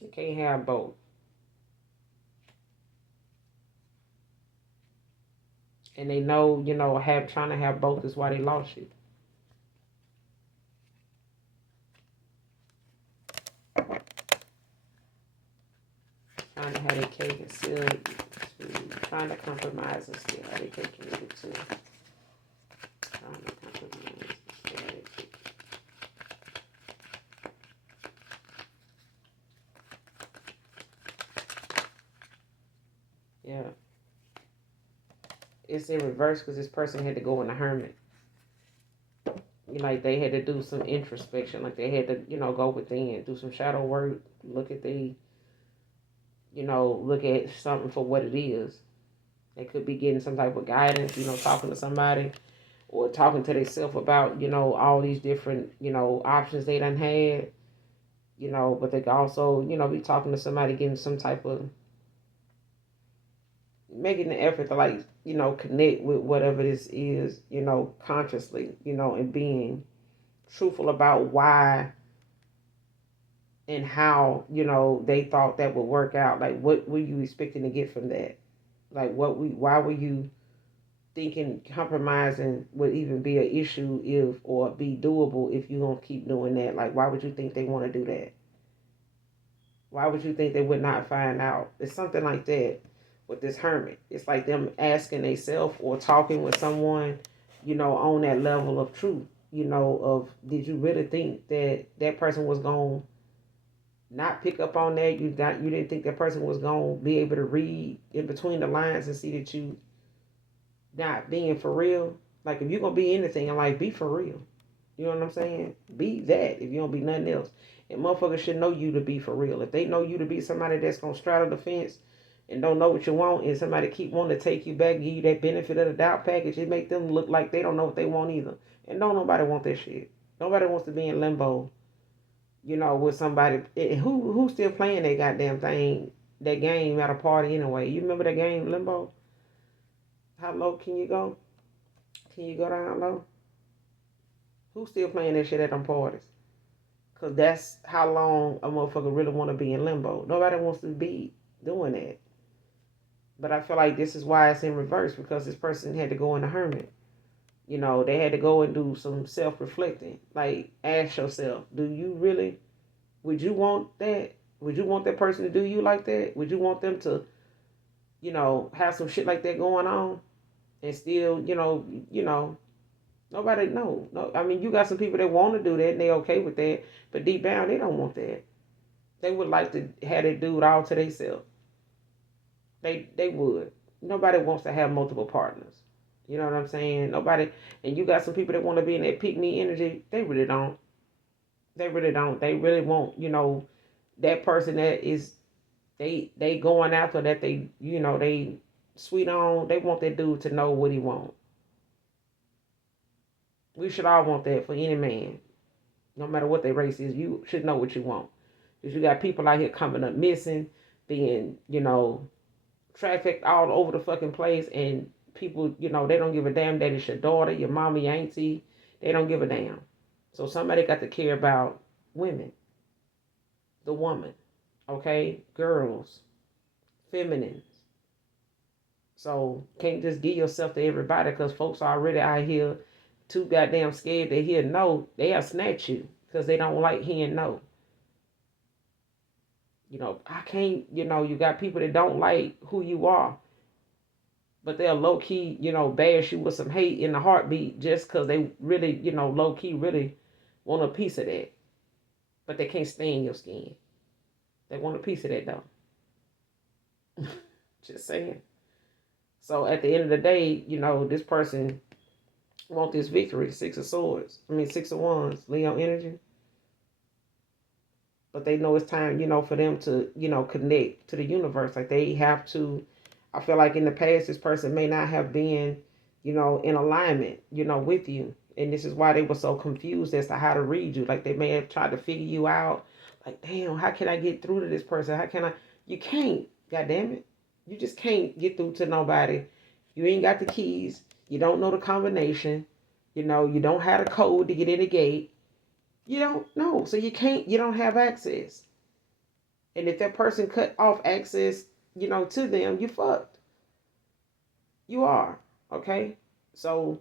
They can't have both. And they know, you know, trying to have both is why they lost you. Trying to have a cake and still trying to compromise and still have a cake and eat it too. Trying to compromise and still have a cake. Yeah. It's in reverse because this person had to go in a hermit. You know, like, they had to do some introspection. Like, they had to, you know, go within, do some shadow work, look at look at something for what it is. They could be getting some type of guidance, you know, talking to somebody or talking to themselves about, you know, all these different, you know, options they done had, you know, but they could also, you know, be talking to somebody, getting some type of, making the effort to, like, you know, connect with whatever this is, you know, consciously, you know, and being truthful about why and how, you know, they thought that would work out. Like, what were you expecting to get from that? Like, why were you thinking compromising would even be an issue if, or be doable if you don't keep doing that? Like, why would you think they want to do that? Why would you think they would not find out? It's something like that with this hermit. It's like them asking themselves or talking with someone, you know, on that level of truth, you know, of, did you really think that that person was going to not pick up on that? You didn't think that person was going to be able to read in between the lines and see that you not being for real. Like, if you're going to be anything in life, be for real. You know what I'm saying? Be that if you don't be nothing else. And motherfuckers should know you to be for real. If they know you to be somebody that's going to straddle the fence and don't know what you want, and somebody keep wanting to take you back, give you that benefit of the doubt package, it make them look like they don't know what they want either. And don't nobody want that shit. Nobody wants to be in limbo, you know, with somebody. Who's still playing that goddamn thing, that game at a party anyway? You remember that game, Limbo? How low can you go? Can you go down low? Who's still playing that shit at them parties? Because that's how long a motherfucker really want to be in limbo. Nobody wants to be doing that. But I feel like this is why it's in reverse, because this person had to go in the hermit. You know, they had to go and do some self-reflecting. Like, ask yourself, would you want that? Would you want that person to do you like that? Would you want them to, you know, have some shit like that going on? And still, you know, nobody know. No, I mean, you got some people that want to do that and they okay with that, but deep down they don't want that. They would like to have that dude all to themselves. They would. Nobody wants to have multiple partners. You know what I'm saying? Nobody. And you got some people that want to be in that pick me energy. They really don't. They really don't. They really want, you know, that person that is they going after, that they, you know, they sweet on. They want that dude to know what he wants. We should all want that for any man. No matter what their race is, you should know what you want. Because you got people out here coming up missing, being, you know, trafficked all over the fucking place, and people, you know, they don't give a damn that it's your daughter, your mama, your auntie. They don't give a damn. So somebody got to care about women, the woman, okay? Girls, feminine. So can't just give yourself to everybody because folks already out here too goddamn scared to hear no. They'll snatch you because they don't like hearing no. You know, I can't, you know, you got people that don't like who you are. But they'll low key, you know, bash you with some hate in the heartbeat just because they really, you know, low key really want a piece of that. But they can't stay in your skin. They want a piece of that though. Just saying. So at the end of the day, you know, this person want this victory, Six of Swords. I mean, Six of Wands, Leo energy. But they know it's time, you know, for them to, you know, connect to the universe. Like they have to, I feel like in the past, this person may not have been, you know, in alignment, you know, with you. And this is why they were so confused as to how to read you. Like they may have tried to figure you out. Like, damn, how can I get through to this person? How can I? You can't, God damn it. You just can't get through to nobody. You ain't got the keys. You don't know the combination. You know, you don't have the code to get in the gate. You don't know. So you can't, you don't have access. And if that person cut off access, you know, to them, you fucked. You are. Okay? So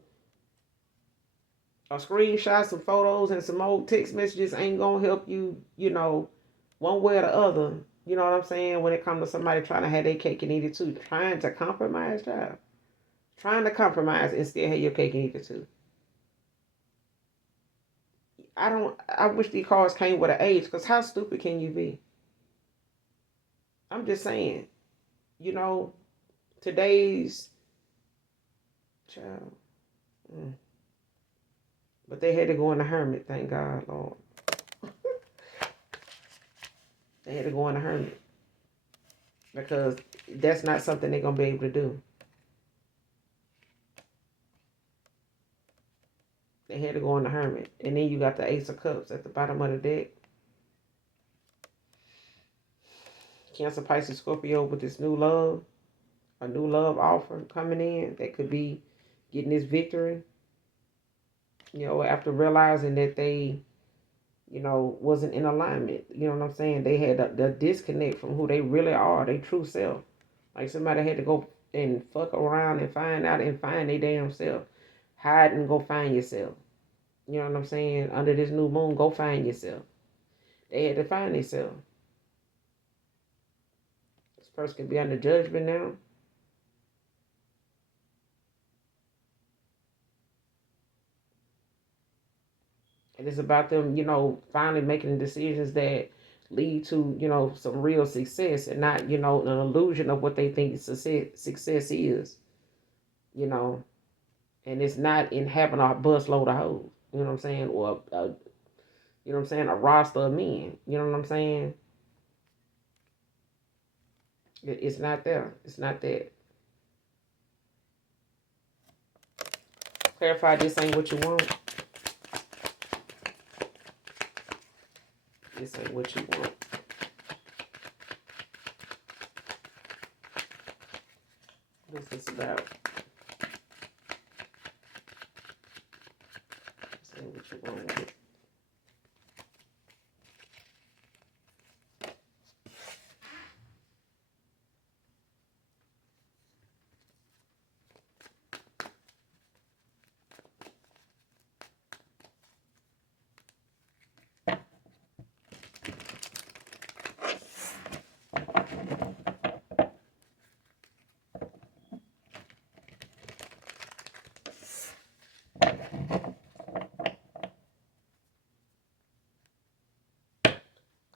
a screenshot, some photos, and some old text messages ain't gonna help you, you know, one way or the other. You know what I'm saying? When it comes to somebody trying to have their cake and eat it too. Trying to compromise, child. Trying to compromise and still have your cake and eat it too. I wish these cards came with an age, because how stupid can you be? I'm just saying, you know, today's child. But they had to go in the hermit, thank God, Lord. They had to go in the hermit. Because that's not something they're going to be able to do. They had to go in the hermit. And then you got the Ace of Cups at the bottom of the deck. Cancer, Pisces, Scorpio with this new love. A new love offer coming in. That could be getting this victory. You know, after realizing that they, you know, wasn't in alignment. You know what I'm saying? They had the disconnect from who they really are, their true self. Like somebody had to go and fuck around and find out and find their damn self. Hide and go find yourself. You know what I'm saying? Under this new moon, go find yourself. They had to find themselves. This person could be under judgment now. And it's about them, you know, finally making decisions that lead to, you know, some real success and not, you know, an illusion of what they think success is, you know. And it's not in having a busload of hoes, you know what I'm saying? Or, you know what I'm saying, a roster of men, you know what I'm saying? It's not there. It's not that. Clarify, this ain't what you want. This ain't what you want. What's this about? This ain't what you want.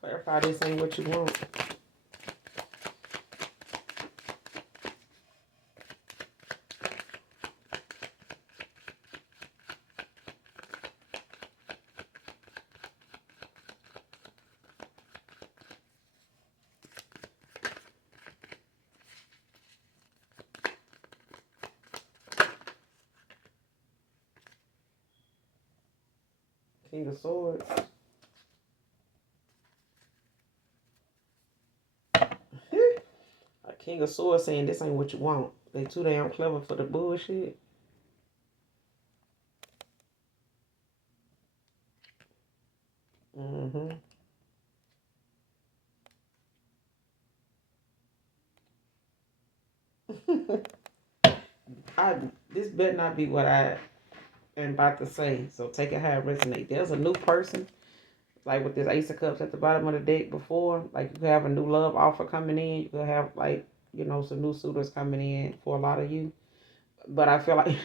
Clarify, this ain't what you want. King of Swords. A King of Swords saying this ain't what you want. They too damn clever for the bullshit. Mm-hmm. I this better not be what I am about to say. So take it how it resonates. There's a new person, like with this Ace of Cups at the bottom of the deck before. Like you could have a new love offer coming in. You could have like, some new suitors coming in for a lot of you. But I feel like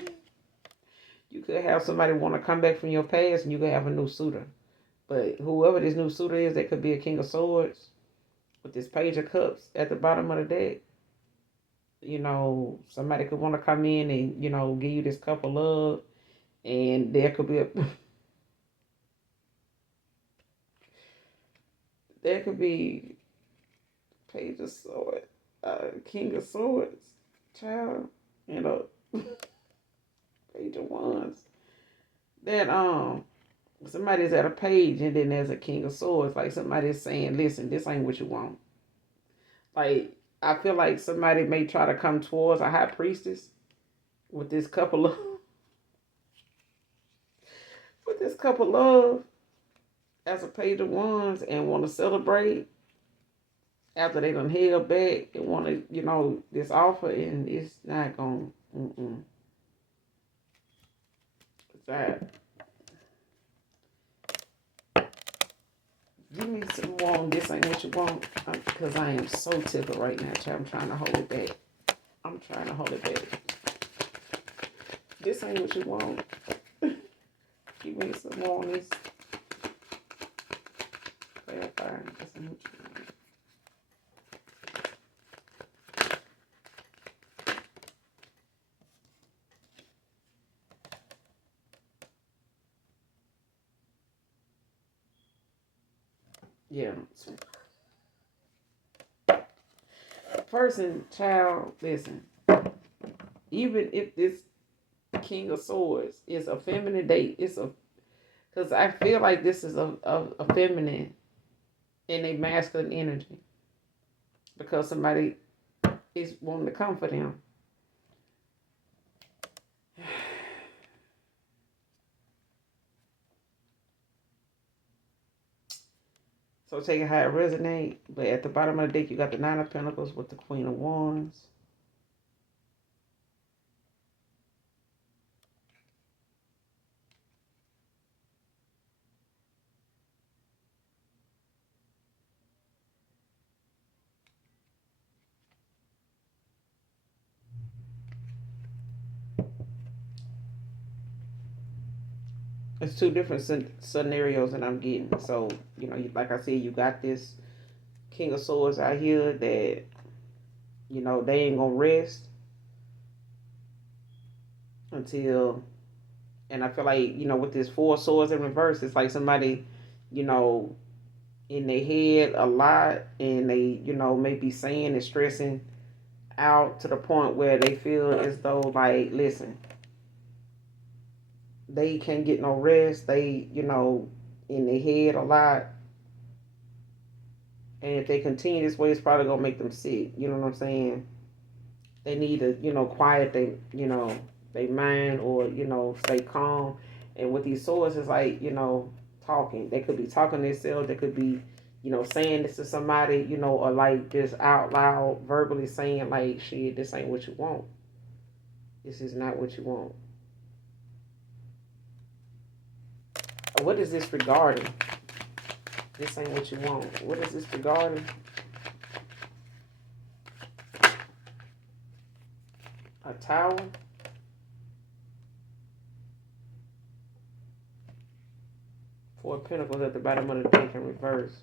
you could have somebody want to come back from your past and you could have a new suitor. But whoever this new suitor is, that could be a King of Swords with this Page of Cups at the bottom of the deck. Somebody could want to come in and, give you this cup of love. And there could be there could be Page of Swords, King of Swords, child, Page of Wands. That somebody's at a page and then there's a King of Swords. Like somebody's saying, listen, this ain't what you want. Like I feel like somebody may try to come towards a high priestess with this couple of love as a Page of Wands and want to celebrate after they done held back and want to, this offer, and it's not going to, that. Give me some more on this ain't what you want, because I am so tickled right now, child. I'm trying to hold it back. This ain't what you want. Give me some more on this. Clarify. This ain't what you want. Yeah. Person, child, listen. Even if this King of Swords is a feminine date, because I feel like this is a feminine in a masculine energy. Because somebody is wanting to comfort him. So take it how it resonates. But at the bottom of the deck, you got the Nine of Pentacles with the Queen of Wands. It's two different scenarios that I'm getting. So, like I said, you got this King of Swords out here that, they ain't going to rest until, and I feel like, with this Four Swords in reverse, it's like somebody, in their head a lot, and they, may be saying and stressing out to the point where they feel as though, like, listen, they can't get no rest. They, in their head a lot. And if they continue this way, it's probably going to make them sick. You know what I'm saying? They need to, quiet their mind, or, stay calm. And with these swords, it's like, talking. They could be talking to themselves. They could be, saying this to somebody, or like just out loud, verbally saying like, shit, this ain't what you want. This is not what you want. What is this regarding? This ain't what you want. What is this regarding? A Tower. Four of Pentacles at the bottom of the deck in reverse.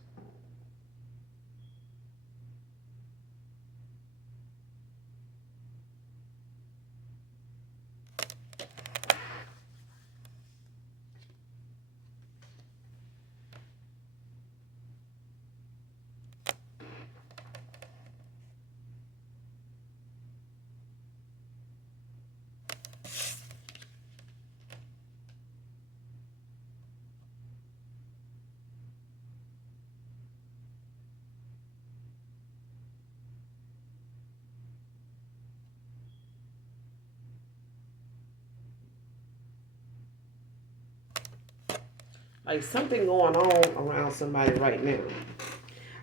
Like something going on around somebody right now.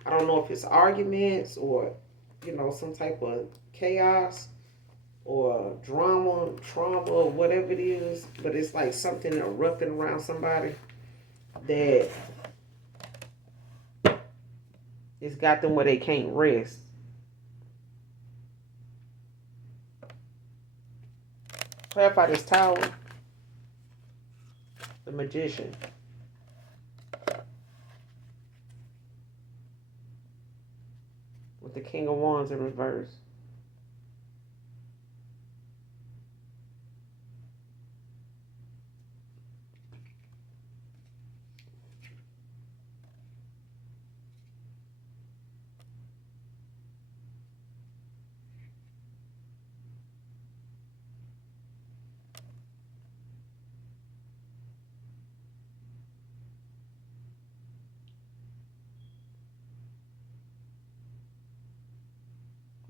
I don't know if it's arguments or, you know, some type of chaos or drama, trauma, or whatever it is. But it's like something erupting around somebody that it's got them where they can't rest. Clarify this tower. The Magician. With the King of Wands in reverse.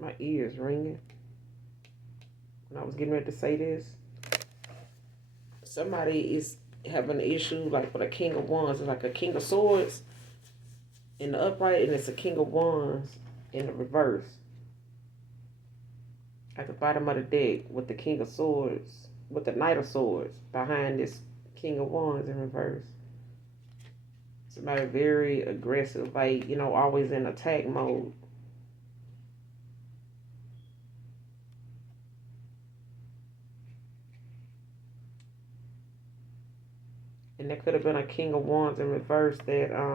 My ears ringing when I was getting ready to say this. Somebody is having an issue like with a King of Wands. It's like a King of Swords in the upright, and it's a King of Wands in the reverse. At the bottom of the deck with the King of Swords, with the Knight of Swords behind this King of Wands in reverse. Somebody very aggressive, like, you know, always in attack mode. And there could have been a King of Wands in reverse that I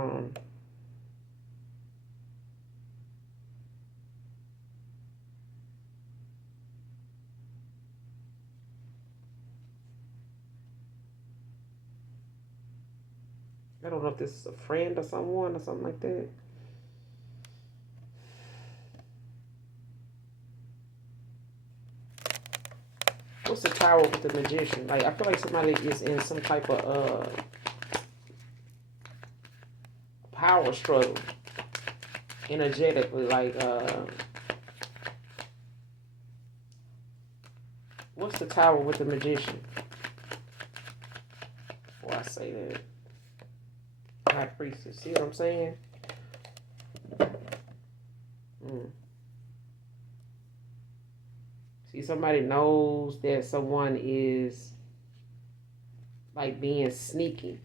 don't know if this is a friend or someone or something like that. What's the Tower with the Magician? Like, I feel like somebody is in some type of power struggle energetically. Like, what's the Tower with the Magician? Before I say that. High Priestess. See what I'm saying? See, somebody knows that someone is like being sneaky.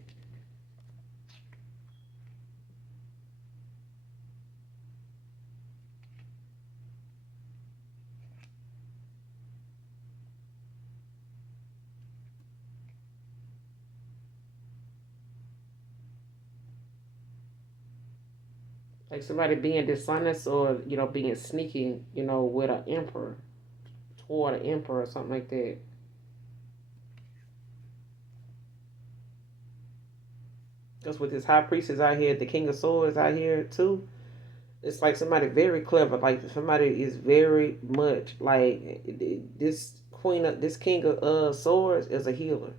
Like somebody being dishonest or, you know, being sneaky, you know, with an emperor, toward an emperor or something like that. Because with this High Priestess out here, the King of Swords out here too, it's like somebody very clever. Like somebody is very much like this this King of Swords is a healer.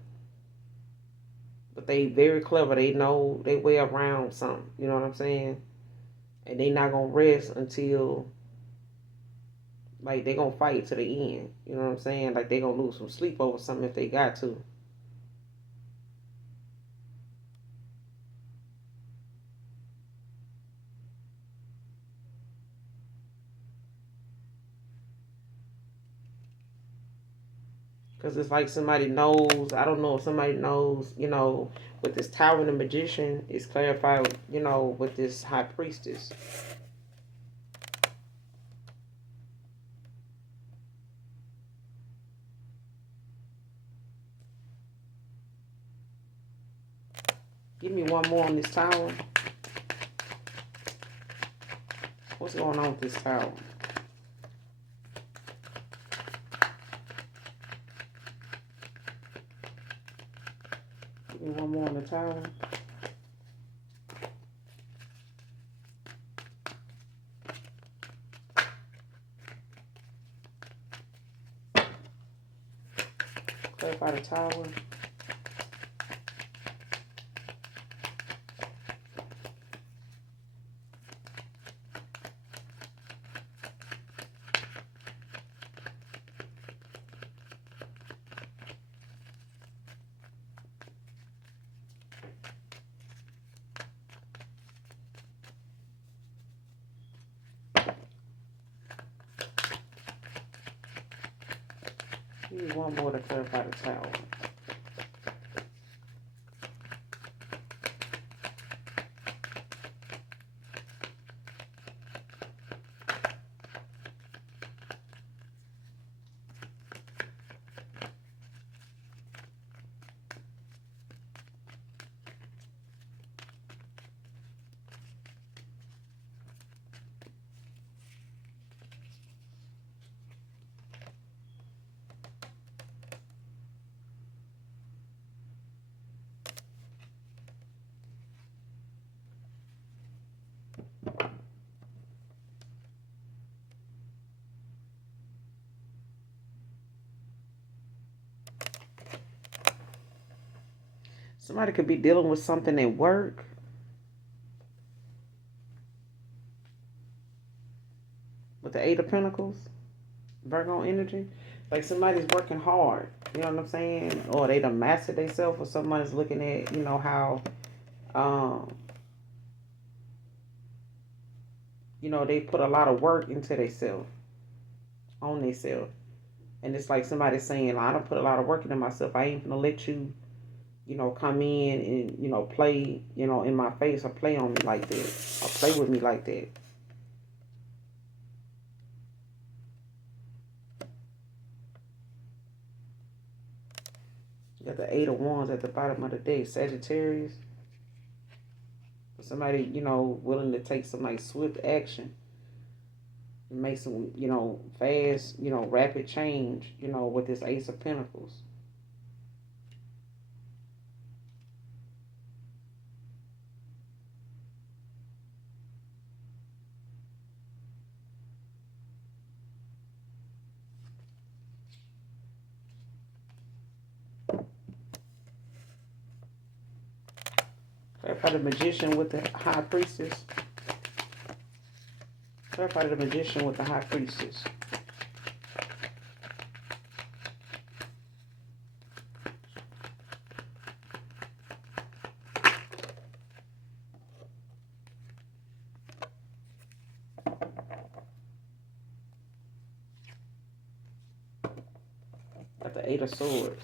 But they very clever. They know they way around something. You know what I'm saying? And they not gonna rest until like they gonna fight to the end. You know what I'm saying? Like they gonna lose some sleep over something if they got to. Because it's like somebody knows, I don't know if somebody knows, you know, with this Tower and the Magician, it's clarified, you know, with this High Priestess. Give me one more on this Tower. What's going on with this Tower? Give me one more on the Tower. Clarify the Tower. Need one more to clarify the Tower. Somebody could be dealing with something at work. With the Eight of Pentacles, Virgo energy. Like somebody's working hard. You know what I'm saying? Or they done mastered themselves, or somebody's looking at, how, they put a lot of work into themselves, on themselves. And it's like somebody saying, I don't put a lot of work into myself. I ain't gonna let you, come in and, play, in my face, or play on me like that, or play with me like that. You got the Eight of Wands at the bottom of the deck, Sagittarius. Somebody, willing to take some like swift action and make some, fast, rapid change, with this Ace of Pentacles. Clarify the Magician with the High Priestess. Clarify the Magician with the High Priestess. Got the Eight of Swords.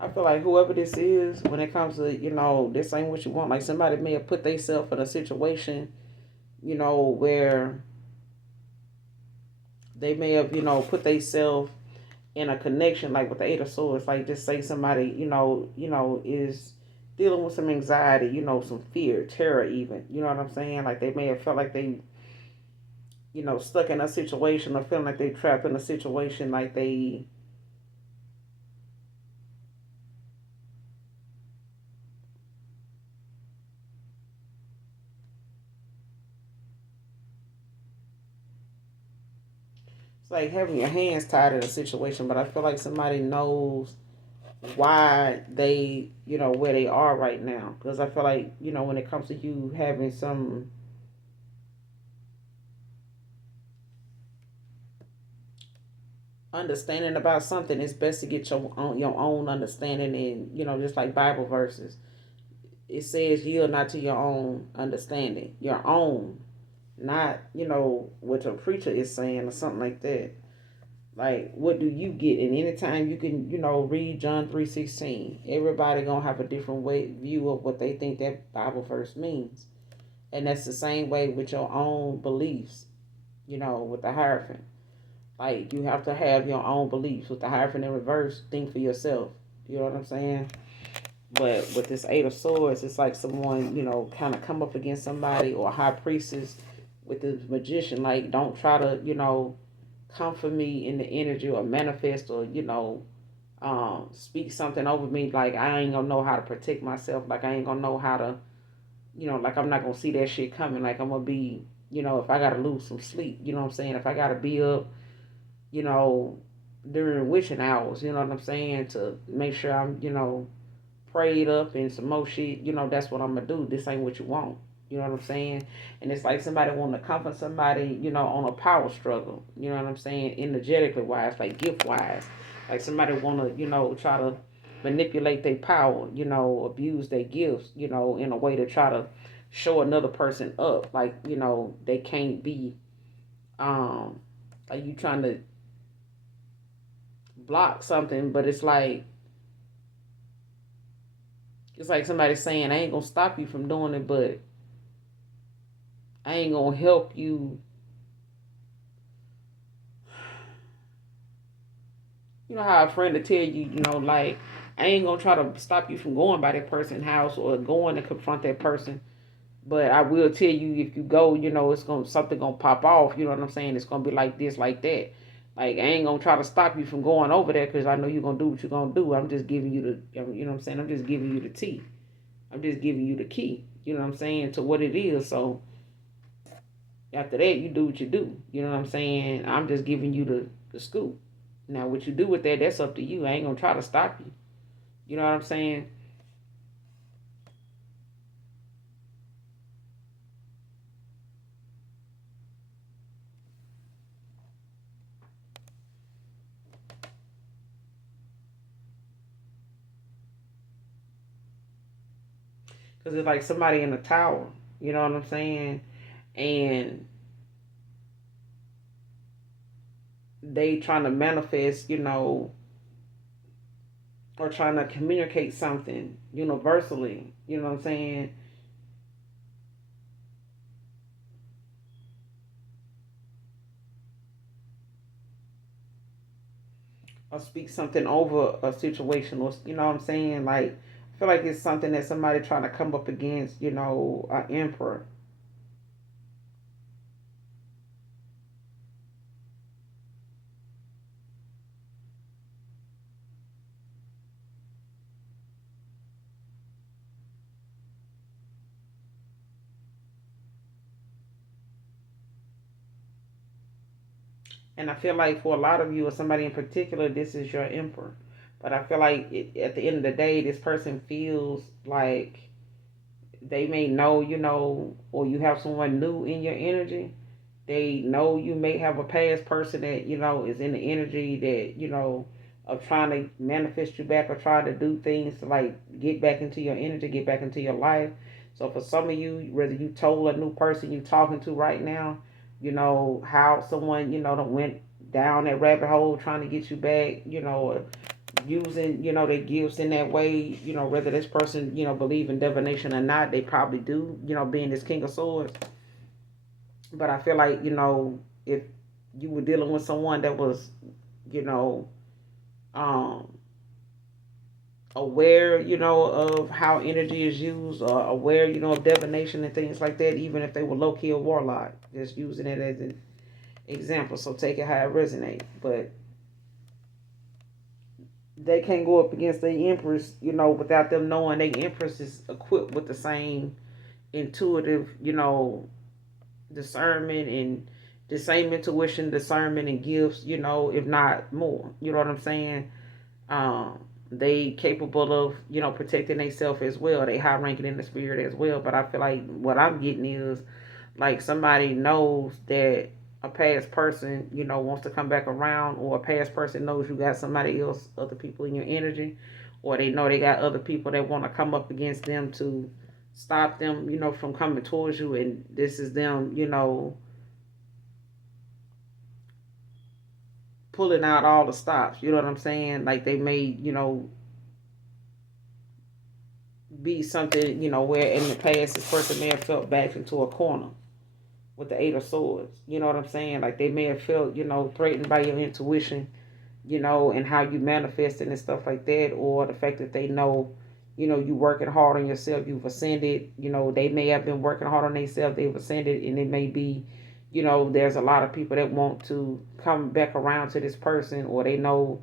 I feel like whoever this is, when it comes to, this ain't what you want. Like somebody may have put themselves in a situation, where they may have, put themselves in a connection, like with the Eight of Swords. Like just say somebody, is dealing with some anxiety, some fear, terror even. You know what I'm saying? Like they may have felt like they, stuck in a situation, or feeling like they trapped in a situation, like they, like having your hands tied in a situation. But I feel like somebody knows why they, where they are right now. Because I feel like, when it comes to you having some understanding about something, it's best to get your own understanding. And, just like Bible verses, it says yield not to your own understanding. Your own. Not, what your preacher is saying or something like that. Like, what do you get? And anytime you can, read John 3:16, everybody gonna have a different view of what they think that Bible verse means. And that's the same way with your own beliefs, with the Hierophant. Like, you have to have your own beliefs. With the Hierophant in reverse, think for yourself. You know what I'm saying? But with this Eight of Swords, it's like someone, kind of come up against somebody, or a high priestess with the Magician. Like, don't try to, come for me in the energy, or manifest, or, speak something over me. Like, I ain't gonna know how to protect myself. Like, I ain't gonna know how to, like, I'm not gonna see that shit coming. Like, I'm gonna be, if I gotta lose some sleep, you know what I'm saying? If I gotta be up, you know, during witching hours, you know what I'm saying? To make sure I'm, prayed up and some more shit, you know, that's what I'm gonna do. This ain't what you want. You know what I'm saying? And it's like somebody want to comfort somebody, you know, on a power struggle. You know what I'm saying? Energetically wise, like gift wise. Like somebody want to, you know, try to manipulate their power, you know, abuse their gifts, you know, in a way to try to show another person up. Like, you know, they can't be, like you trying to block something, but it's like somebody saying, I ain't gonna stop you from doing it, but I ain't gonna help you. You know how a friend will tell you, you know, like, I ain't gonna try to stop you from going by that person's house or going to confront that person. But I will tell you, if you go, you know, it's gonna something gonna pop off. You know what I'm saying? It's gonna be like this, like that. Like, I ain't gonna try to stop you from going over there because I know you're gonna do what you're gonna do. I'm just giving you the, you know what I'm saying? I'm just giving you the tea. I'm just giving you the key. You know what I'm saying, to what it is. So after that, you do what you do. You know what I'm saying? I'm just giving you the scoop. Now, what you do with that, that's up to you. I ain't gonna try to stop you. You know what I'm saying? Because it's like somebody in a tower. You know what I'm saying? And they trying to manifest, you know, or trying to communicate something universally. You know what I'm saying? Or speak something over a situation, or you know what I'm saying? Like, I feel like it's something that somebody trying to come up against, you know, an emperor. And I feel like for a lot of you, or somebody in particular, this is your emperor. But I feel like at the end of the day, this person feels like they may know, you know, or you have someone new in your energy. They know you may have a past person that, you know, is in the energy that, you know, of trying to manifest you back or try to do things to like get back into your energy, get back into your life. So for some of you, whether you told a new person you talking to right now, you know, how someone, you know, that went down that rabbit hole trying to get you back, you know, or using, you know, their gifts in that way, you know, whether this person, you know, believe in divination or not, they probably do, you know, being this King of Swords. But I feel like, you know, if you were dealing with someone that was, you know, um, aware, you know, of how energy is used, or aware, you know, of divination and things like that, even if they were low key a warlock, just using it as an example. So take it how it resonates. But they can't go up against the Empress, you know, without them knowing the Empress is equipped with the same intuitive, you know, discernment and the same intuition, discernment, and gifts, you know, if not more. You know what I'm saying? They capable of, you know, protecting themselves as well. They high ranking in the spirit as well. But I feel like what I'm getting is like somebody knows that a past person, you know, wants to come back around, or a past person knows you got somebody else, other people in your energy, or they know they got other people that want to come up against them to stop them, you know, from coming towards you. And this is them, you know, pulling out all the stops. You know what I'm saying? Like they may, you know, be something, you know, where in the past this person may have felt back into a corner with the Eight of Swords. You know what I'm saying? Like they may have felt, you know, threatened by your intuition, you know, and how you manifested and stuff like that, or the fact that they know, you know, you working hard on yourself, you've ascended, you know, they may have been working hard on themselves, they've ascended, and it may be, you know, there's a lot of people that want to come back around to this person, or they know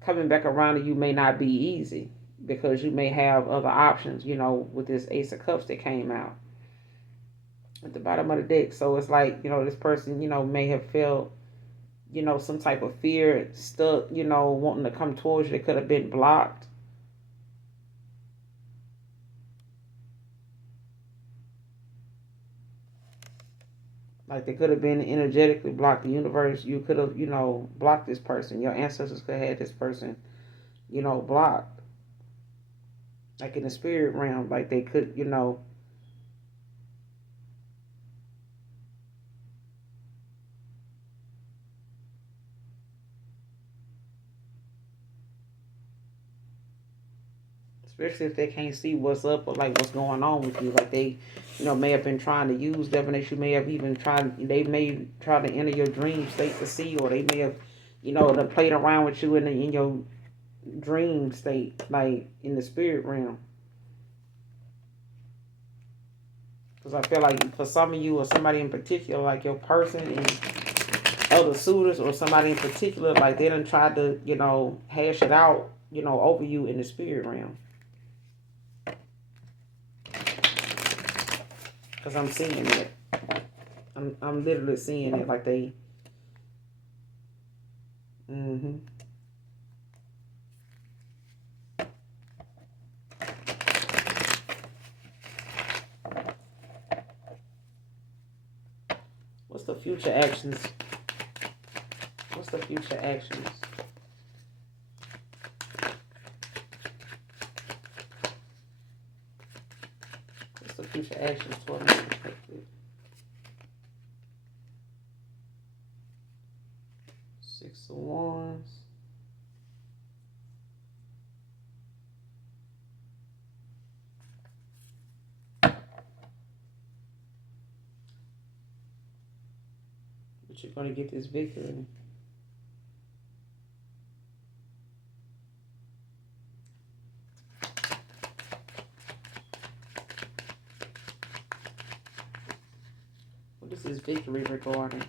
coming back around to you may not be easy because you may have other options, you know, with this Ace of Cups that came out at the bottom of the deck. So it's like, you know, this person, you know, may have felt, you know, some type of fear, stuck, you know, wanting to come towards you. They could have been blocked. Like they could have been energetically blocked. The universe, you could have, blocked this person. Your ancestors could have had this person, blocked. Like in the spirit realm, like they could, especially if they can't see what's up or like what's going on with you. Like they, may have been trying to use divination. May have even they may try to enter your dream state to see, or they may have, done played around with you in your dream state, like in the spirit realm. Because I feel like for some of you or somebody in particular, like your person and other suitors or somebody in particular, like they done tried to, hash it out, over you in the spirit realm. Because I'm seeing it. I'm literally seeing it like they. What's the future actions? What's the future actions? What's the future actions toward my perspective? 6 of Wands. But you're going to get this victory. What is this victory regarding?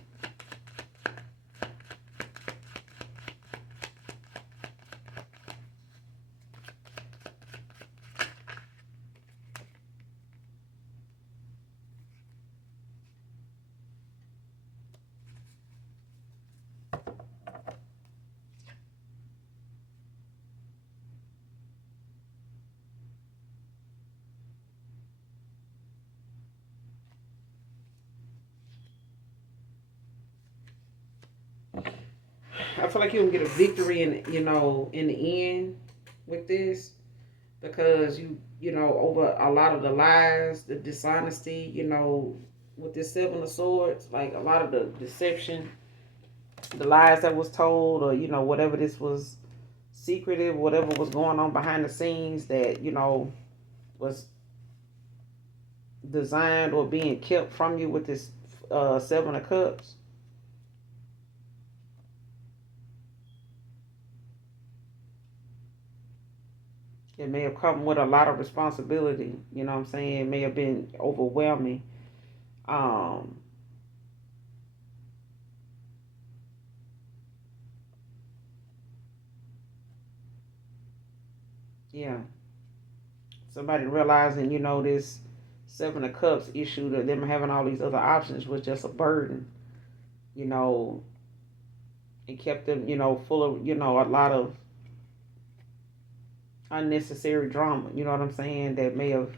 I feel like you'll get a victory in in the end with this, because over a lot of the lies, the dishonesty, with this 7 of Swords, like a lot of the deception, the lies that was told, or whatever this was secretive, whatever was going on behind the scenes that was designed or being kept from you with this 7 of Cups. It may have come with a lot of responsibility. You know what I'm saying? It may have been overwhelming. Um, yeah. Somebody realizing, this 7 of Cups issue, that them having all these other options was just a burden. You know, it kept them, full of, a lot of unnecessary drama. You know what I'm saying? That may have.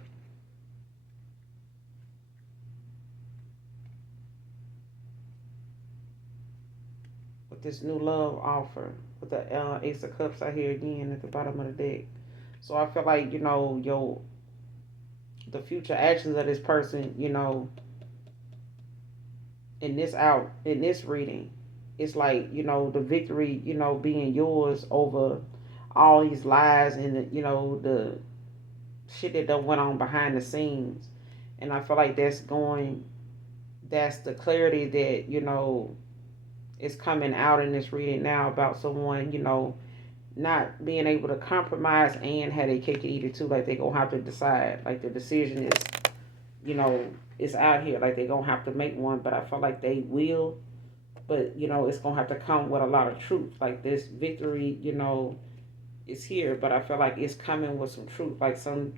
With this new love offer, with the Ace of Cups out here again at the bottom of the deck. So I feel like, the future actions of this person, in this reading, it's like, the victory, being yours over all these lies and the shit that done went on behind the scenes. And I feel like that's the clarity that, is coming out in this reading now about someone, not being able to compromise and have a cake and eat it too. Like they gonna have to decide. Like the decision is, it's out here. Like they gonna have to make one. But I feel like they will. But it's gonna have to come with a lot of truth. Like this victory, is here. But I feel like it's coming with some truth. Like some,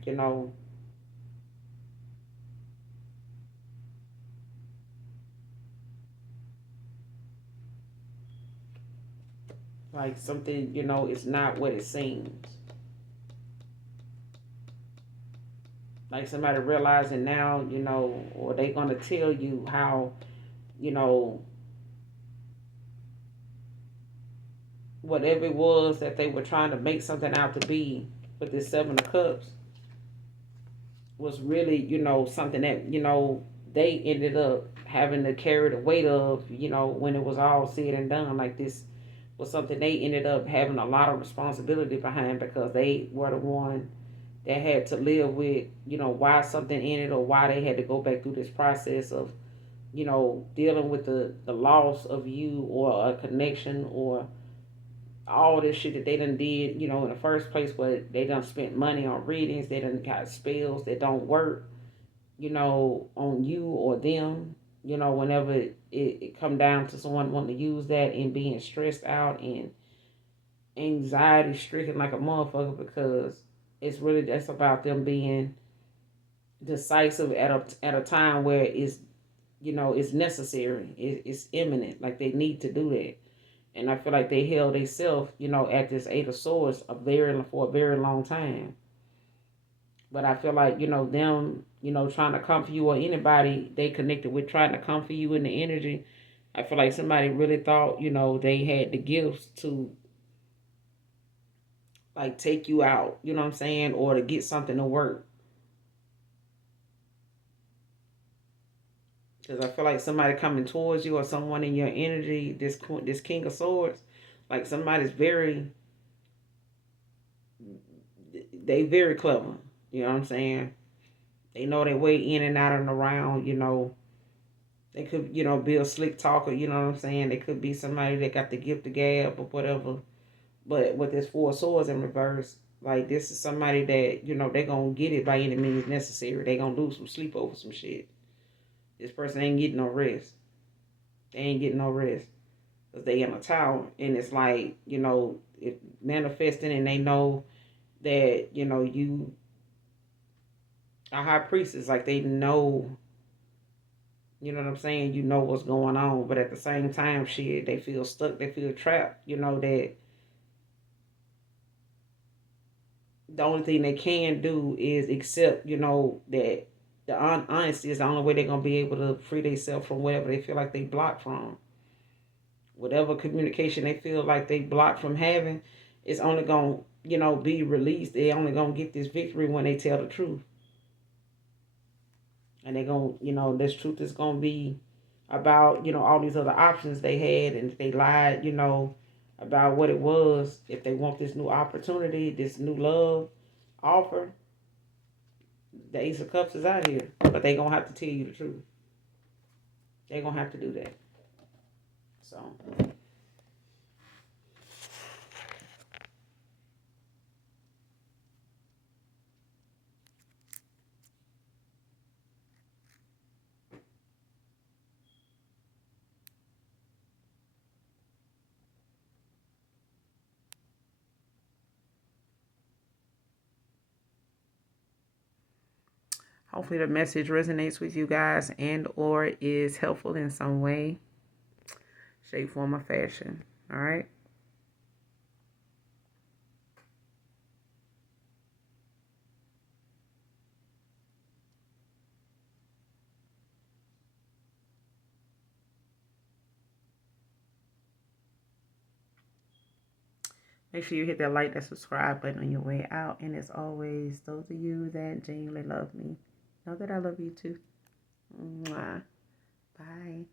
like something, it's not what it seems. Like somebody realizing now, or they gonna tell you how you know, whatever it was that they were trying to make something out to be with this Seven of Cups was really, something that, they ended up having to carry the weight of, when it was all said and done. Like, this was something they ended up having a lot of responsibility behind, because they were the one that had to live with, why something ended, or why they had to go back through this process of, dealing with the loss of you, or a connection, or all this shit that they done did, in the first place. But they done spent money on readings, they done got spells that don't work, on you or them, whenever it come down to someone wanting to use that and being stressed out and anxiety stricken like a motherfucker, because it's really just about them being decisive at a time where it's necessary, it's imminent, like they need to do that. And I feel like they held themselves, at this Eight of Swords for a very long time. But I feel like, them, trying to comfort you, or anybody they connected with trying to comfort you in the energy, I feel like somebody really thought, they had the gifts to, like, take you out, you know what I'm saying, or to get something to work. Because I feel like somebody coming towards you, or someone in your energy, this King of Swords, like somebody's they very clever. You know what I'm saying? They know their way in and out and around, They could, be a slick talker, you know what I'm saying? They could be somebody that got the gift of gab or whatever. But with this Four of Swords in reverse, like, this is somebody that, they're going to get it by any means necessary. They're going to lose some sleep over some shit. This person ain't getting no rest. They ain't getting no rest. Because they in a tower. And it's like, if manifesting, and they know that, you a high priestess. Like, they know, you know what I'm saying? You know what's going on. But at the same time, shit, they feel stuck. They feel trapped. That the only thing they can do is accept, that the honesty is the only way they're going to be able to free themselves from whatever they feel like they blocked from. Whatever communication they feel like they blocked from having, it's only going to, be released. They only going to get this victory when they tell the truth. And they're going to, this truth is going to be about, all these other options they had. And if they lied, about what it was, if they want this new opportunity, this new love offer, the Ace of Cups is out here. But they going to have to tell you the truth. They're going to have to do that. So, hopefully the message resonates with you guys and or is helpful in some way, shape, form, or fashion. All right. Make sure you hit that like, that subscribe button on your way out. And as always, those of you that genuinely love me, know that I love you too. Mwah. Bye.